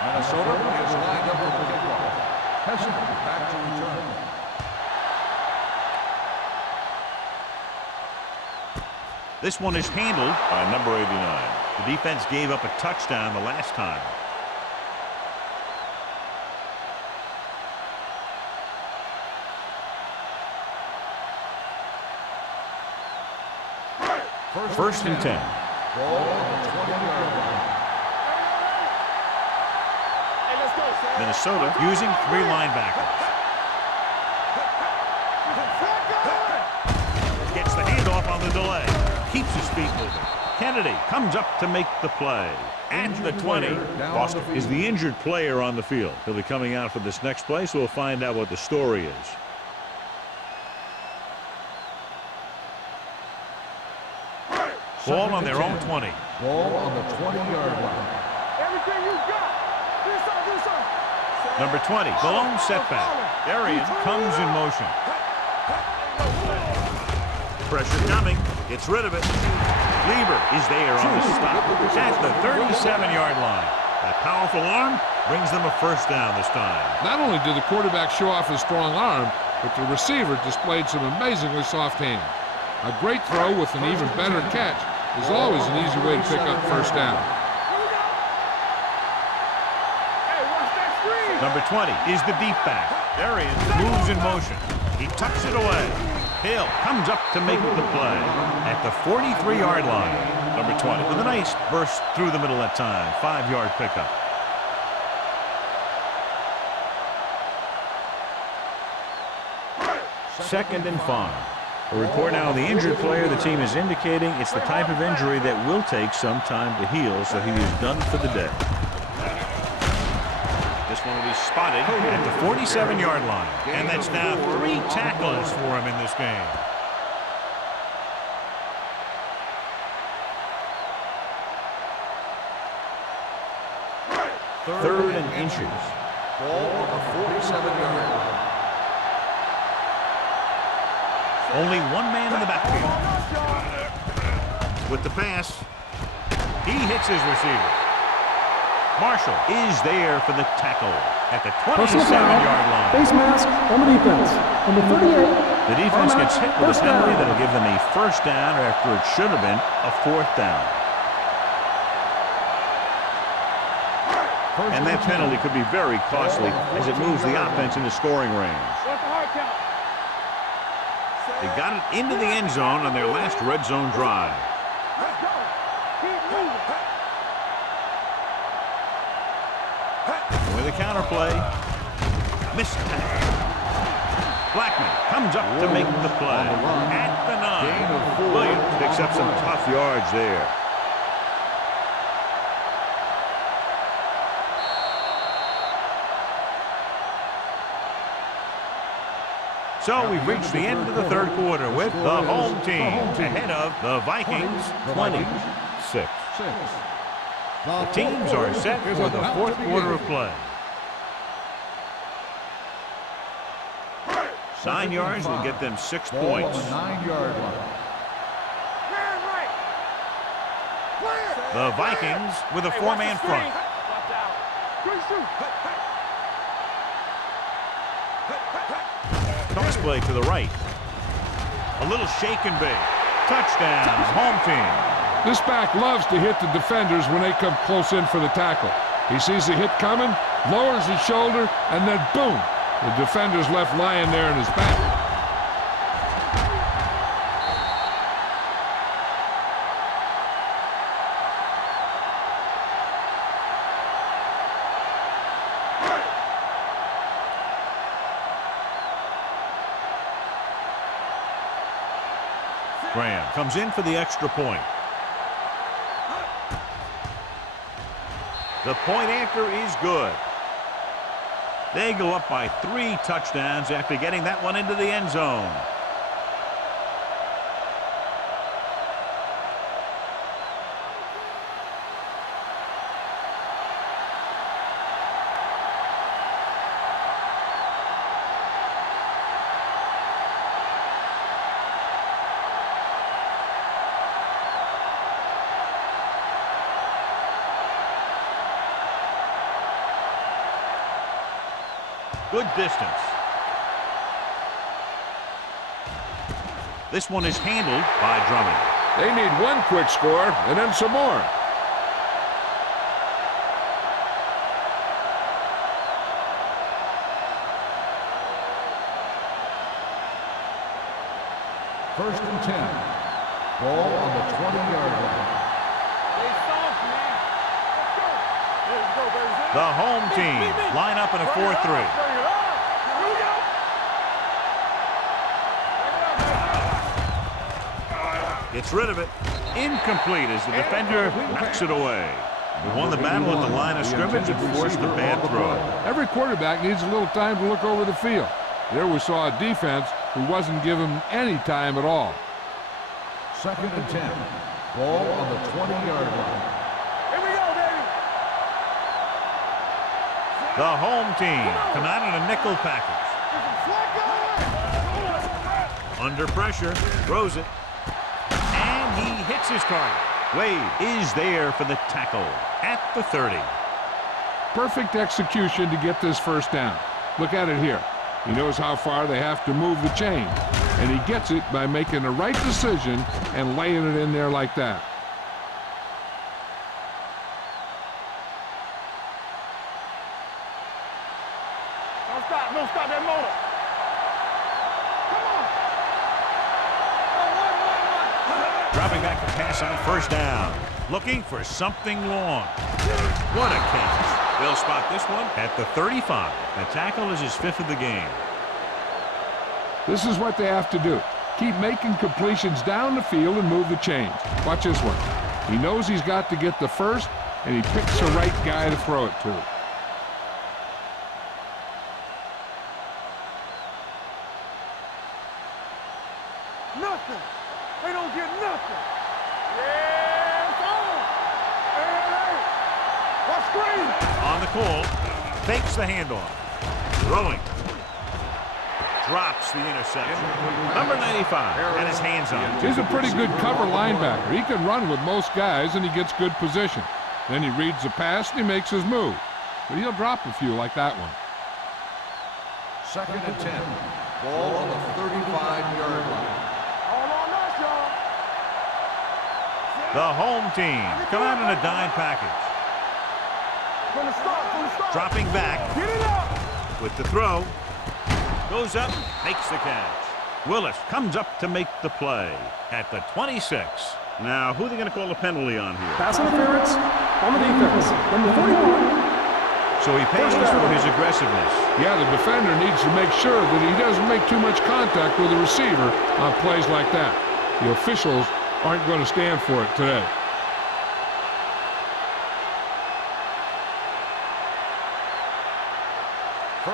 Minnesota is lined up for the kickoff. Heston back to return. This one is handled by number 89. The defense gave up a touchdown the last time. First and 10. Ball on the 20-yard line. Minnesota using 3 linebackers. Gets the handoff on the delay. Keeps his feet moving. Kennedy comes up to make the play. At the 20, Boston is the injured player on the field. He'll be coming out for this next play, so we'll find out what the story is. Ball on their own 20. Ball on the 20-yard line. Everything you got. Do something. Number 20, the lone setback. Arian comes in motion. Pressure coming. Gets rid of it. Lieber is there on the stop. At the 37-yard line. That powerful arm brings them a first down this time. Not only did the quarterback show off his strong arm, but the receiver displayed some amazingly soft hands. A great throw with an even better catch is always an easy way to pick up first down. Number 20 is the deep back. Arian moves in motion. He tucks it away. Hill comes up to make the play at the 43-yard line. Number 20 with a nice burst through the middle that time. 5-yard pickup. Second and 5. A report now on the injured player. The team is indicating it's the type of injury that will take some time to heal, so he is done for the day. This one will be spotted at the 47-yard line. And that's now 3 tackles for him in this game. Third and inches. Ball on the 47-yard line. Only one man in the backfield. With the pass, he hits his receiver. Marshall is there for the tackle at the 27-yard line. Face mask on the defense. Number 38. The defense gets hit with a penalty that'll give them a first down after it should have been a 4th down. And that penalty could be very costly as it moves the offense into scoring range. They got it into the end zone on their last red zone drive. Let's go. Keep moving. Hey. With a counter play, missed tackle. Blackman comes up to make the play. At the 9. Williams picks up some tough yards there. So we've reached the end of the third quarter with the home team ahead of the Vikings 26. The teams are set for the fourth quarter of play. 9 yards will get them 6 points. 9-yard line. The Vikings with a 4-man front. Toss play to the right. A little shake and bake. Touchdown, home team. This back loves to hit the defenders when they come close in for the tackle. He sees the hit coming, lowers his shoulder, and then boom, the defender's left lying there in his back. Graham comes in for the extra point. The point after is good. They go up by 3 touchdowns after getting that one into the end zone. Good distance. This one is handled by Drummond. They need one quick score and then some more. First and 10. Ball on the 20-yard line. The home team line up in a 4-3. Gets rid of it. Incomplete as the defender knocks it away. He won the battle at the line of scrimmage and forced a bad throw. Every quarterback needs a little time to look over the field. There we saw a defense who wasn't given any time at all. Second and 10. Ball on the 20-yard line. Here we go, baby. The home team come out in a nickel package. Under pressure, throws it. And he hits his target. Wade is there for the tackle at the 30. Perfect execution to get this first down. Look at it here. He knows how far they have to move the chain, and he gets it by making the right decision and laying it in there like that. Don't stop that motor. Dropping back to pass on first down. Looking for something long. What a catch. They'll spot this one at the 35. The tackle is his 5th of the game. This is what they have to do. Keep making completions down the field and move the chains. Watch this one. He knows he's got to get the first, and he picks the right guy to throw it to. Nothing. They don't get nothing. Yeah, it's on. Hey. Watch screen. On the call. Fakes the handoff. Throwing. Drops the interception. Number 95 had his hands on it. He's a pretty good cover linebacker. He can run with most guys, and he gets good position. Then he reads the pass, and he makes his move. But he'll drop a few like that one. Second and 10. Ball on the 35-yard line. All on us, y'all. The home team come out in a dime package. From the start. Dropping back Get it up. with the throw. Goes up, makes the catch. Willis comes up to make the play at the 26. Now, who are they going to call a penalty on here? Pass interference on the defense. Number 41. So he pays for his aggressiveness. Yeah, the defender needs to make sure that he doesn't make too much contact with the receiver on plays like that. The officials aren't going to stand for it today.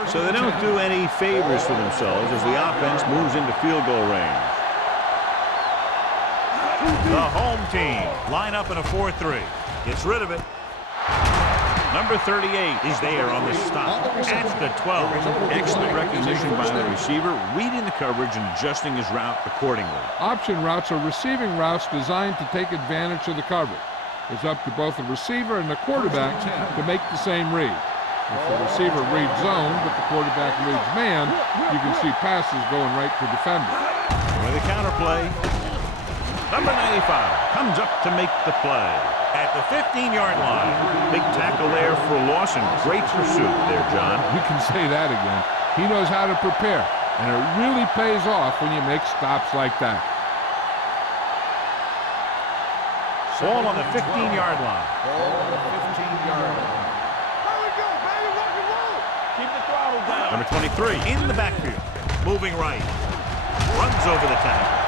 So they don't do any favors for themselves as the offense moves into field goal range. The home team line up in a 4-3. Gets rid of it. Number 38 is there on the stop at the 12. Excellent recognition by the receiver, reading the coverage and adjusting his route accordingly. Option routes are receiving routes designed to take advantage of the coverage. It's up to both the receiver and the quarterback to make the same read. If the receiver reads zone, but the quarterback reads man, you can see passes going right to defender. With a counterplay, number 95 comes up to make the play. At the 15-yard line, big tackle there for loss and great pursuit there, John. We can say that again. He knows how to prepare, and it really pays off when you make stops like that. Ball on the 15-yard line. Ball on the 15-yard line. There we go, baby. Rock and roll. Keep the throttle down. Number 23 in the backfield. Moving right. Runs over the tackle.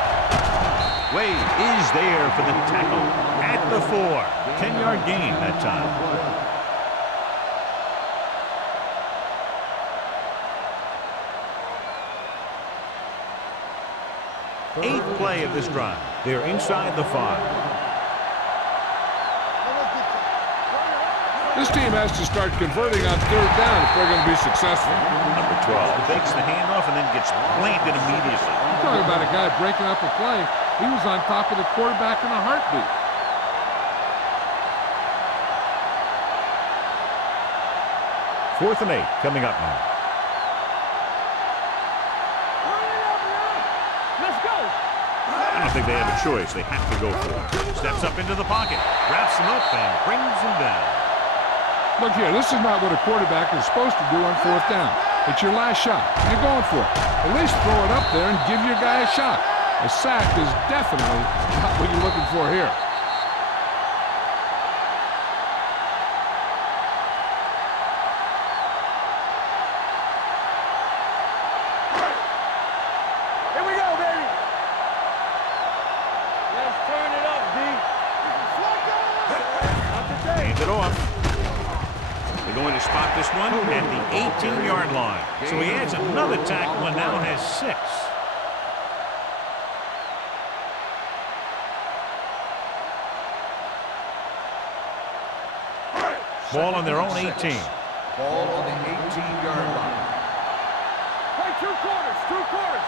Wade is there for the tackle at the 4. 10-yard gain that time. Eighth play of this drive. They're inside the 5. This team has to start converting on third down if they're going to be successful. Number 12 fakes the handoff and then gets planted immediately. I'm talking about a guy breaking up a play. He was on top of the quarterback in a heartbeat. Fourth and 8 coming up now. Let's go. I don't think they have a choice. They have to go for it. Steps up into the pocket, wraps him up, and brings him down. Look here, this is not what a quarterback is supposed to do on fourth down. It's your last shot. You're going for it. At least throw it up there and give your guy a shot. A sack is definitely not what you're looking for here. Here we go, baby. Let's turn it up, D. Not today. Hands it off. They're going to spot this one at the 18-yard line. So he adds another tackle and now has 6. Ball on their own 18. Ball on the 18-yard line. Play 2 quarters, 2 quarters.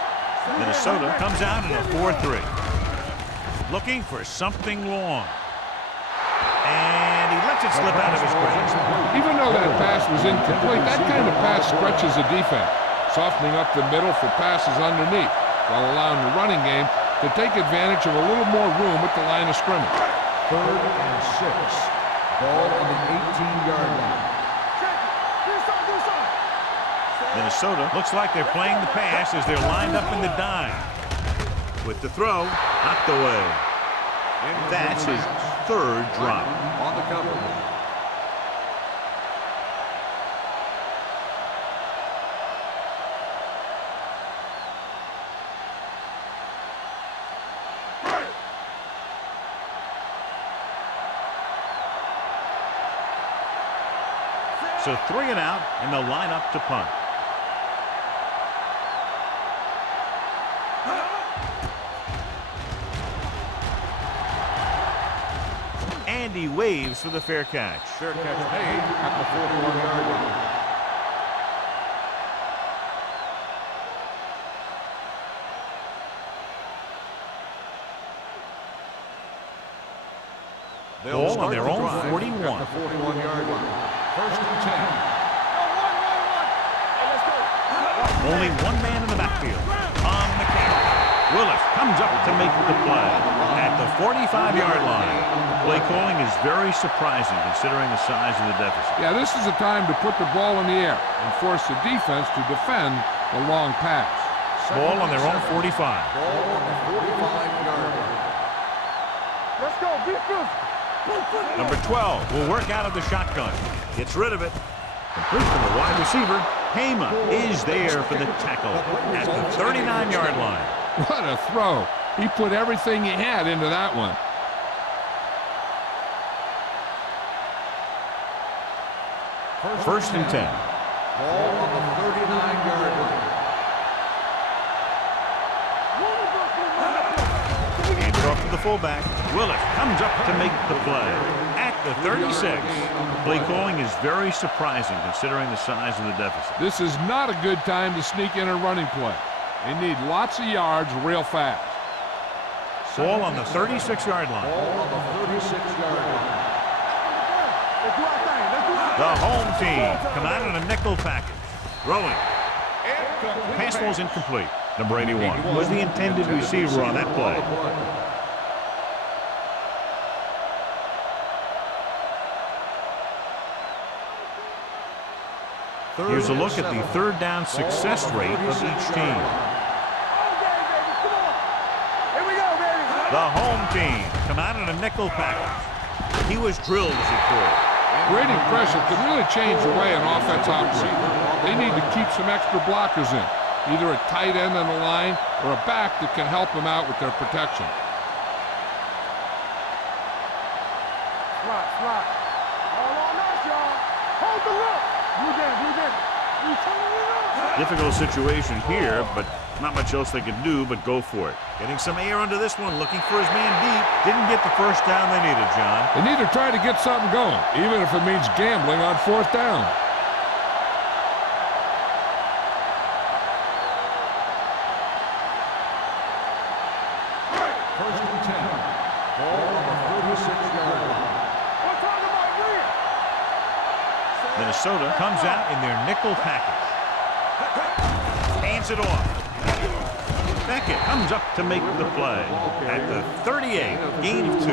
Minnesota comes out in a 4-3. Looking for something long. And he lets it slip out of his grasp. Even though that pass was incomplete, that kind of pass stretches the defense, softening up the middle for passes underneath, while allowing the running game to take advantage of a little more room at the line of scrimmage. 3rd and 6. Ball on the 18-yard line. Do something. Minnesota looks like they're playing the pass as they're lined up in the dime. With the throw, knocked away. And that's his 3rd drop. On the cover. So 3 and out, and they'll line up to punt. And he waves for the fair catch. Fair catch made at the 41-yard line. Ball on their own 41. At the 41-yard line. 1st and 10. Hey, let's go. Only one man in the backfield. On the carry. Willis comes up to make the play at the 45-yard line. Play calling is very surprising considering the size of the deficit. Yeah, this is the time to put the ball in the air and force the defense to defend the long pass. Ball on their own 45. Ball on the 45-yard line. Let's go. Be good. Number 12 will work out of the shotgun. Gets rid of it. Complete to the wide receiver. Hema is there for the tackle at the 39-yard line. What a throw. He put everything he had into that one. First and 10. Ball on the 39-yard line. Hand it off to the fullback. Willis comes up to make the play at the 36. Play calling is very surprising considering the size of the deficit. This is not a good time to sneak in a running play. They need lots of yards real fast. Ball on the 36-yard line. Ball on the 36-yard line. The home team come out in a nickel package. Throwing. Pass ball's incomplete. Number 81 was the intended receiver on that play. Here's a look at the third down success rate of each team. The home team come out in a nickel package. He was drilled as he threw. Grading pressure could really change the way an offense operates. They need to keep some extra blockers in, either a tight end on the line or a back that can help them out with their protection. Slot. All on us, y'all. Hold the look. Blue down. We turning it up. Difficult situation here, but not much else they can do but go for it. Getting some air under this one, looking for his man deep. Didn't get the first down they needed, John. They need to try to get something going, even if it means gambling on fourth down. First and 10. Ball on the 36-yard line. We're talking about real. Minnesota comes out in their nickel package. Hands it off. Beckett comes up to make the play at the 38, gain of 2.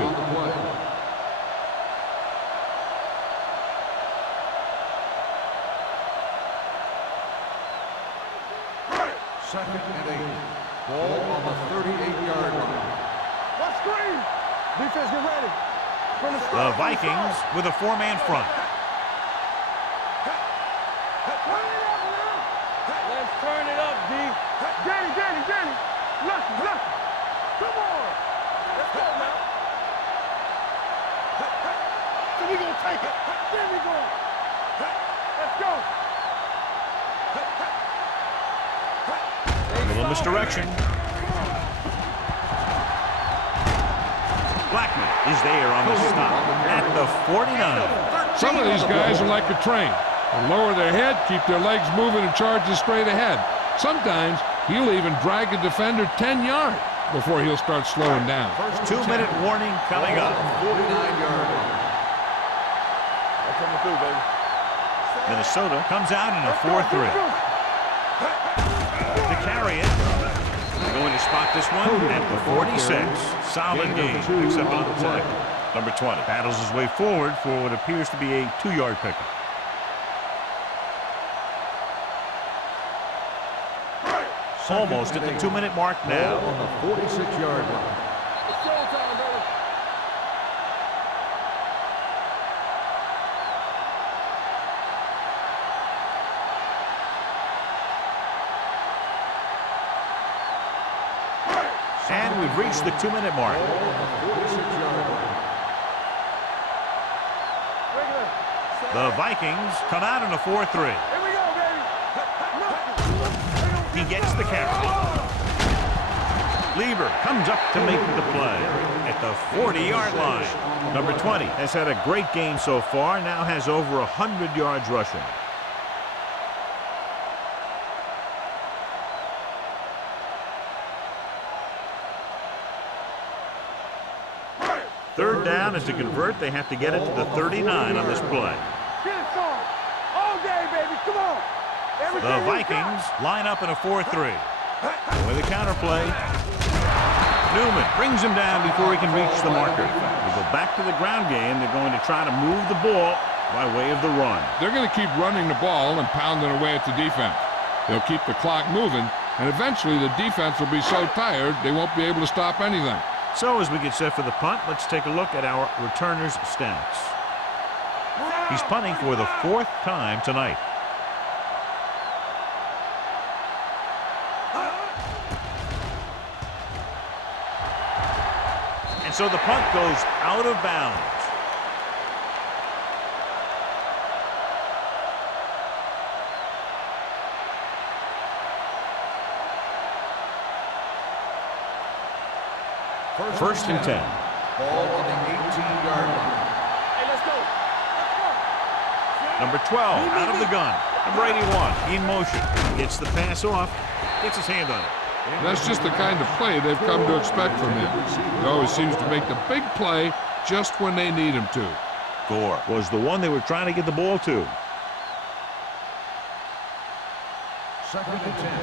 Second and 8. Ball on the 38-yard line. Let's screen. Defense, get ready. From the The start. Vikings with a 4-man front. Let's turn it up, D. Danny. Lucky. Come on. Let's go now. So we gonna take it. There we go. Let's go. A little misdirection. Blackman is there on the stop at the 49. Some of these guys are like a train. They lower their head, keep their legs moving, and charge straight ahead. Sometimes he'll even drag a defender 10 yards before he'll start slowing down. 2-minute warning coming up. 49-yard line. Coming through, baby. Minnesota comes out in a 4-3. To carry it. They're going to spot this one at the 46. Solid game, except on the tackle. Number 20 battles his way forward for what appears to be a 2-yard pickup. Almost at the 2-minute mark now. Ball on the 46-yard line. It's showtime, baby. And we've reached the 2-minute mark. Ball on the 46-yard line. The Vikings come out in a 4-3. Here we go, baby. He gets the carry. Lieber comes up to make the play at the 40-yard line. Number 20 has had a great game so far, now has over 100 yards rushing. Third down, and to convert, they have to get it to the 39 on this play. Get it on. All day, baby. Come on. Everything The you Vikings line up in a 4-3. With a counterplay. Newman brings him down before he can reach the marker. They go back to the ground game. They're going to try to move the ball by way of the run. They're going to keep running the ball and pounding away at the defense. They'll keep the clock moving, and eventually the defense will be so tired they won't be able to stop anything. So as we get set for the punt, let's take a look at our returners' stats. He's punting for the 4th time tonight. And so the punt goes out of bounds. First and 10. Ball on the 18-yard line. Hey, let's go. Number 12 out of the gun. Number 81 in motion. Gets the pass off. Gets his hand on it. That's just the kind of play they've come to expect from him. He always seems to make the big play just when they need him to. Gore was the one they were trying to get the ball to. Second and 10.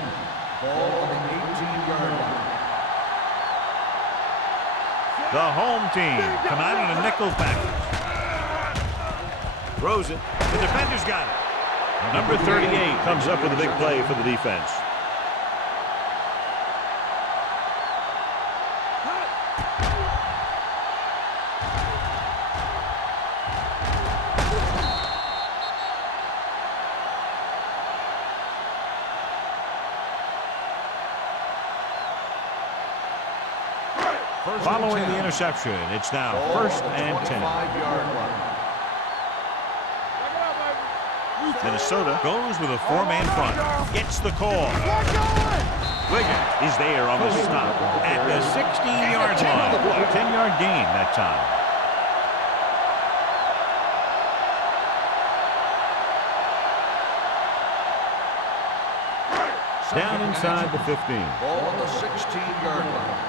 Ball on the 18-yard line. The home team come out in a nickel package. Throws it. The defender's got it. Number 38 comes up with a big play for the defense. Following the interception, it's now first and 10. Minnesota goes with a 4-man front. Gets the call. Wiggins is there on the stop at the 16-yard line. 10-yard gain that time. Down inside the 15. Ball on the 16-yard line.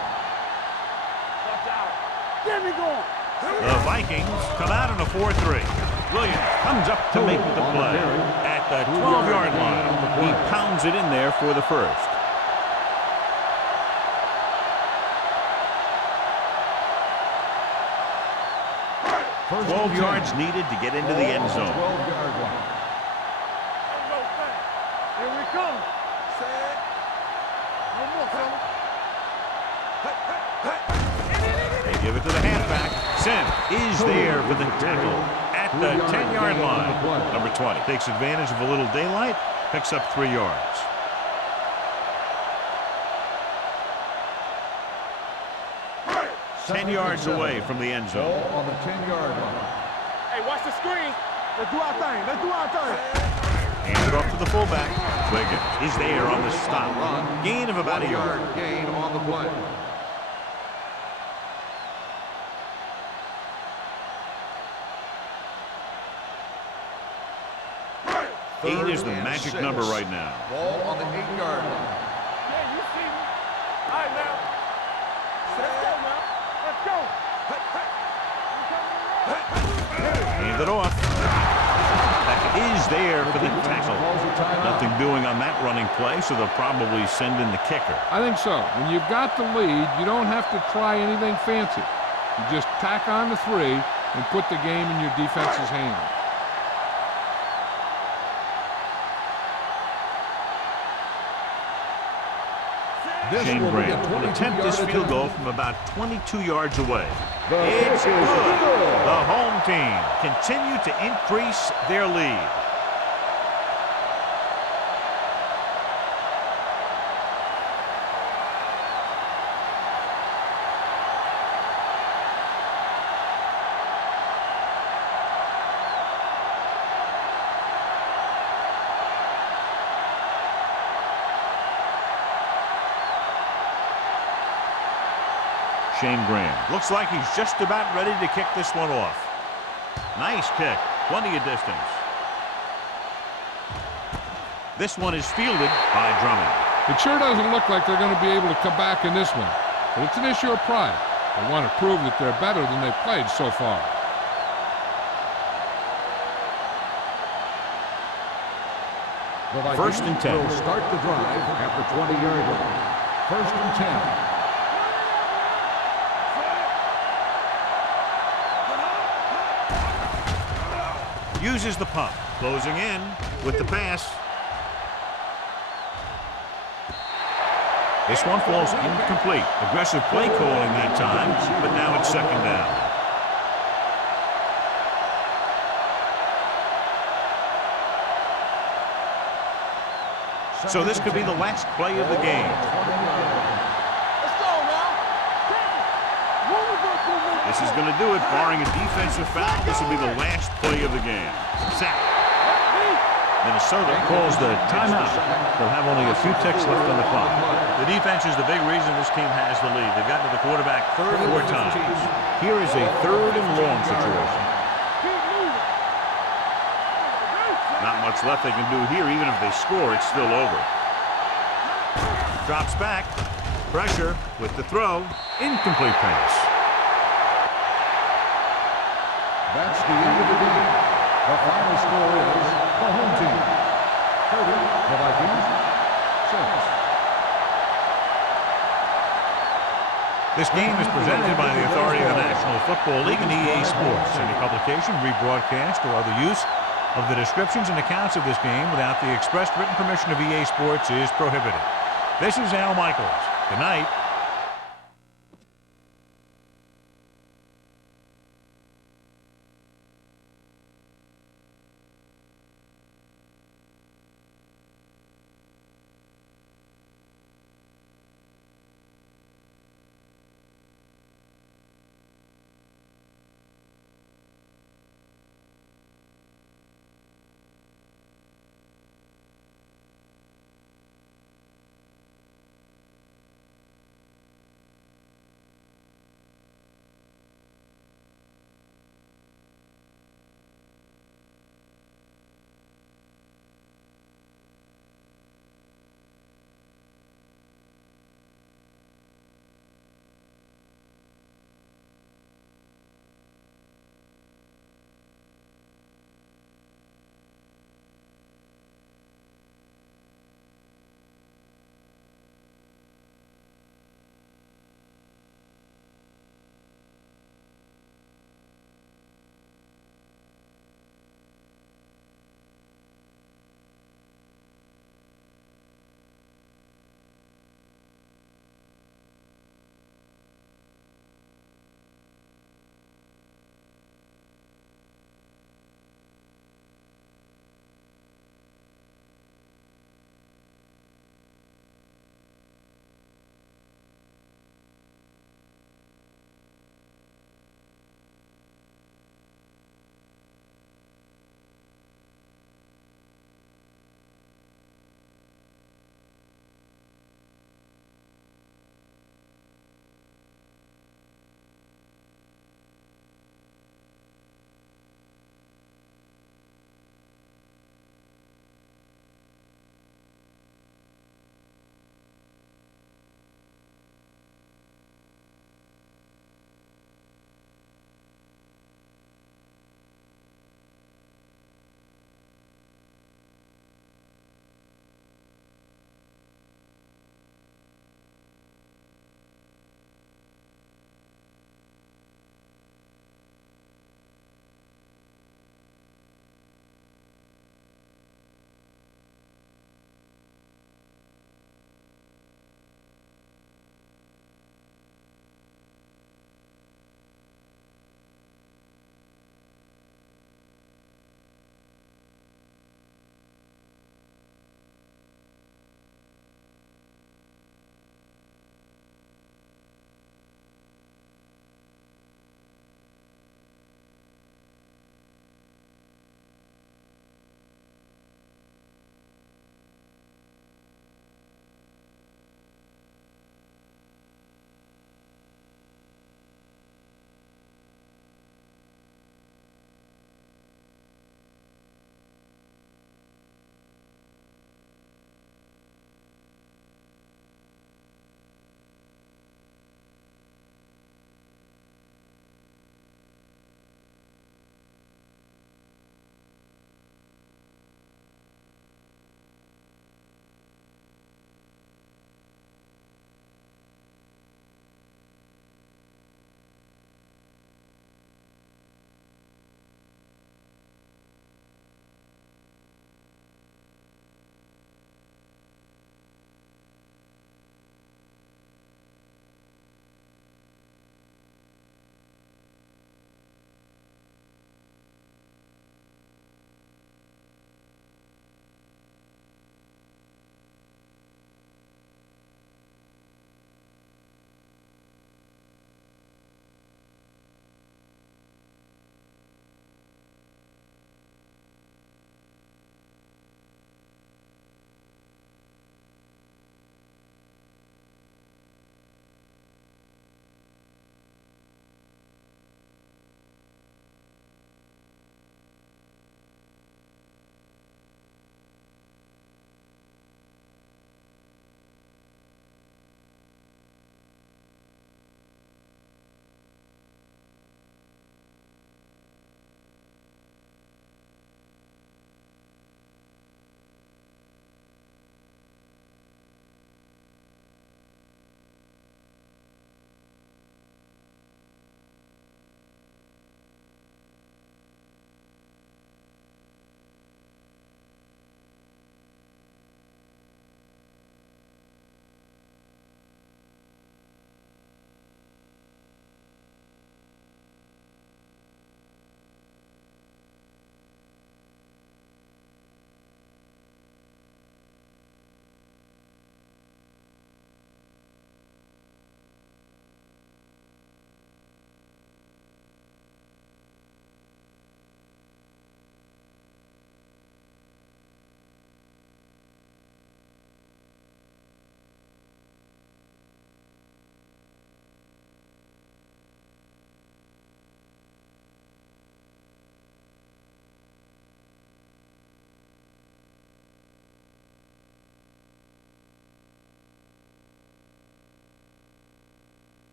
Get me going. The Vikings come out in a 4-3. Williams comes up to make the play. At the 12-yard line, he pounds it in there for the first. First 12 yards needed to get into the end zone. 12-yard line. Here we come. No more, fella. They give it to the halfback. Sim is there for the tackle at the 10-yard line. Number 20 takes advantage of a little daylight, picks up 3 yards. Ten yards away from the end zone. Ball on the 10-yard line. Hey, watch the screen. Let's do our thing. Let's do our thing. Hands it off to the fullback. Wiggins is there on the stop. Gain of about a yard. Gain on the play. 8 is the magic number right now. Ball on the 8-yard line. Yeah, you see me. All right, now. Let's go, now. Let's go. Hand it off. That is there for the tackle. Nothing doing on that running play, so they'll probably send in the kicker. I think so. When you've got the lead, you don't have to try anything fancy. You just tack on the 3 and put the game in your defense's hands. Shane Graham will attempt this field goal from about 22 yards away. It's good. The home team continue to increase their lead. Shane Graham looks like he's just about ready to kick this one off. Nice kick. Plenty of distance. This one is fielded by Drummond. It sure doesn't look like they're going to be able to come back in this one, but it's an issue of pride. They want to prove that they're better than they've played so far. First and 10. Will start the drive at the 20-yard line. First and 10. Uses the pump. Closing in with the pass. This one falls incomplete. Aggressive play calling that time, but now it's second down. So this could be the last play of the game. Let's go now. This is going to do it, barring a defensive foul. This will be the last play of the game. Sack. Minnesota calls the timeout. They'll have only a few ticks left on the clock. The defense is the big reason this team has the lead. They've gotten to the quarterback 4 times. Here is a 3rd and long situation. Not much left they can do here. Even if they score, it's still over. Drops back. Pressure with the throw. Incomplete pass. That's the end of the game. The final score is the home team 30, the Vikings 6. This game is presented by the authority of the National Football League and EA Sports. Any publication, rebroadcast, or other use of the descriptions and accounts of this game without the expressed written permission of EA Sports is prohibited. This is Al Michaels. Good night.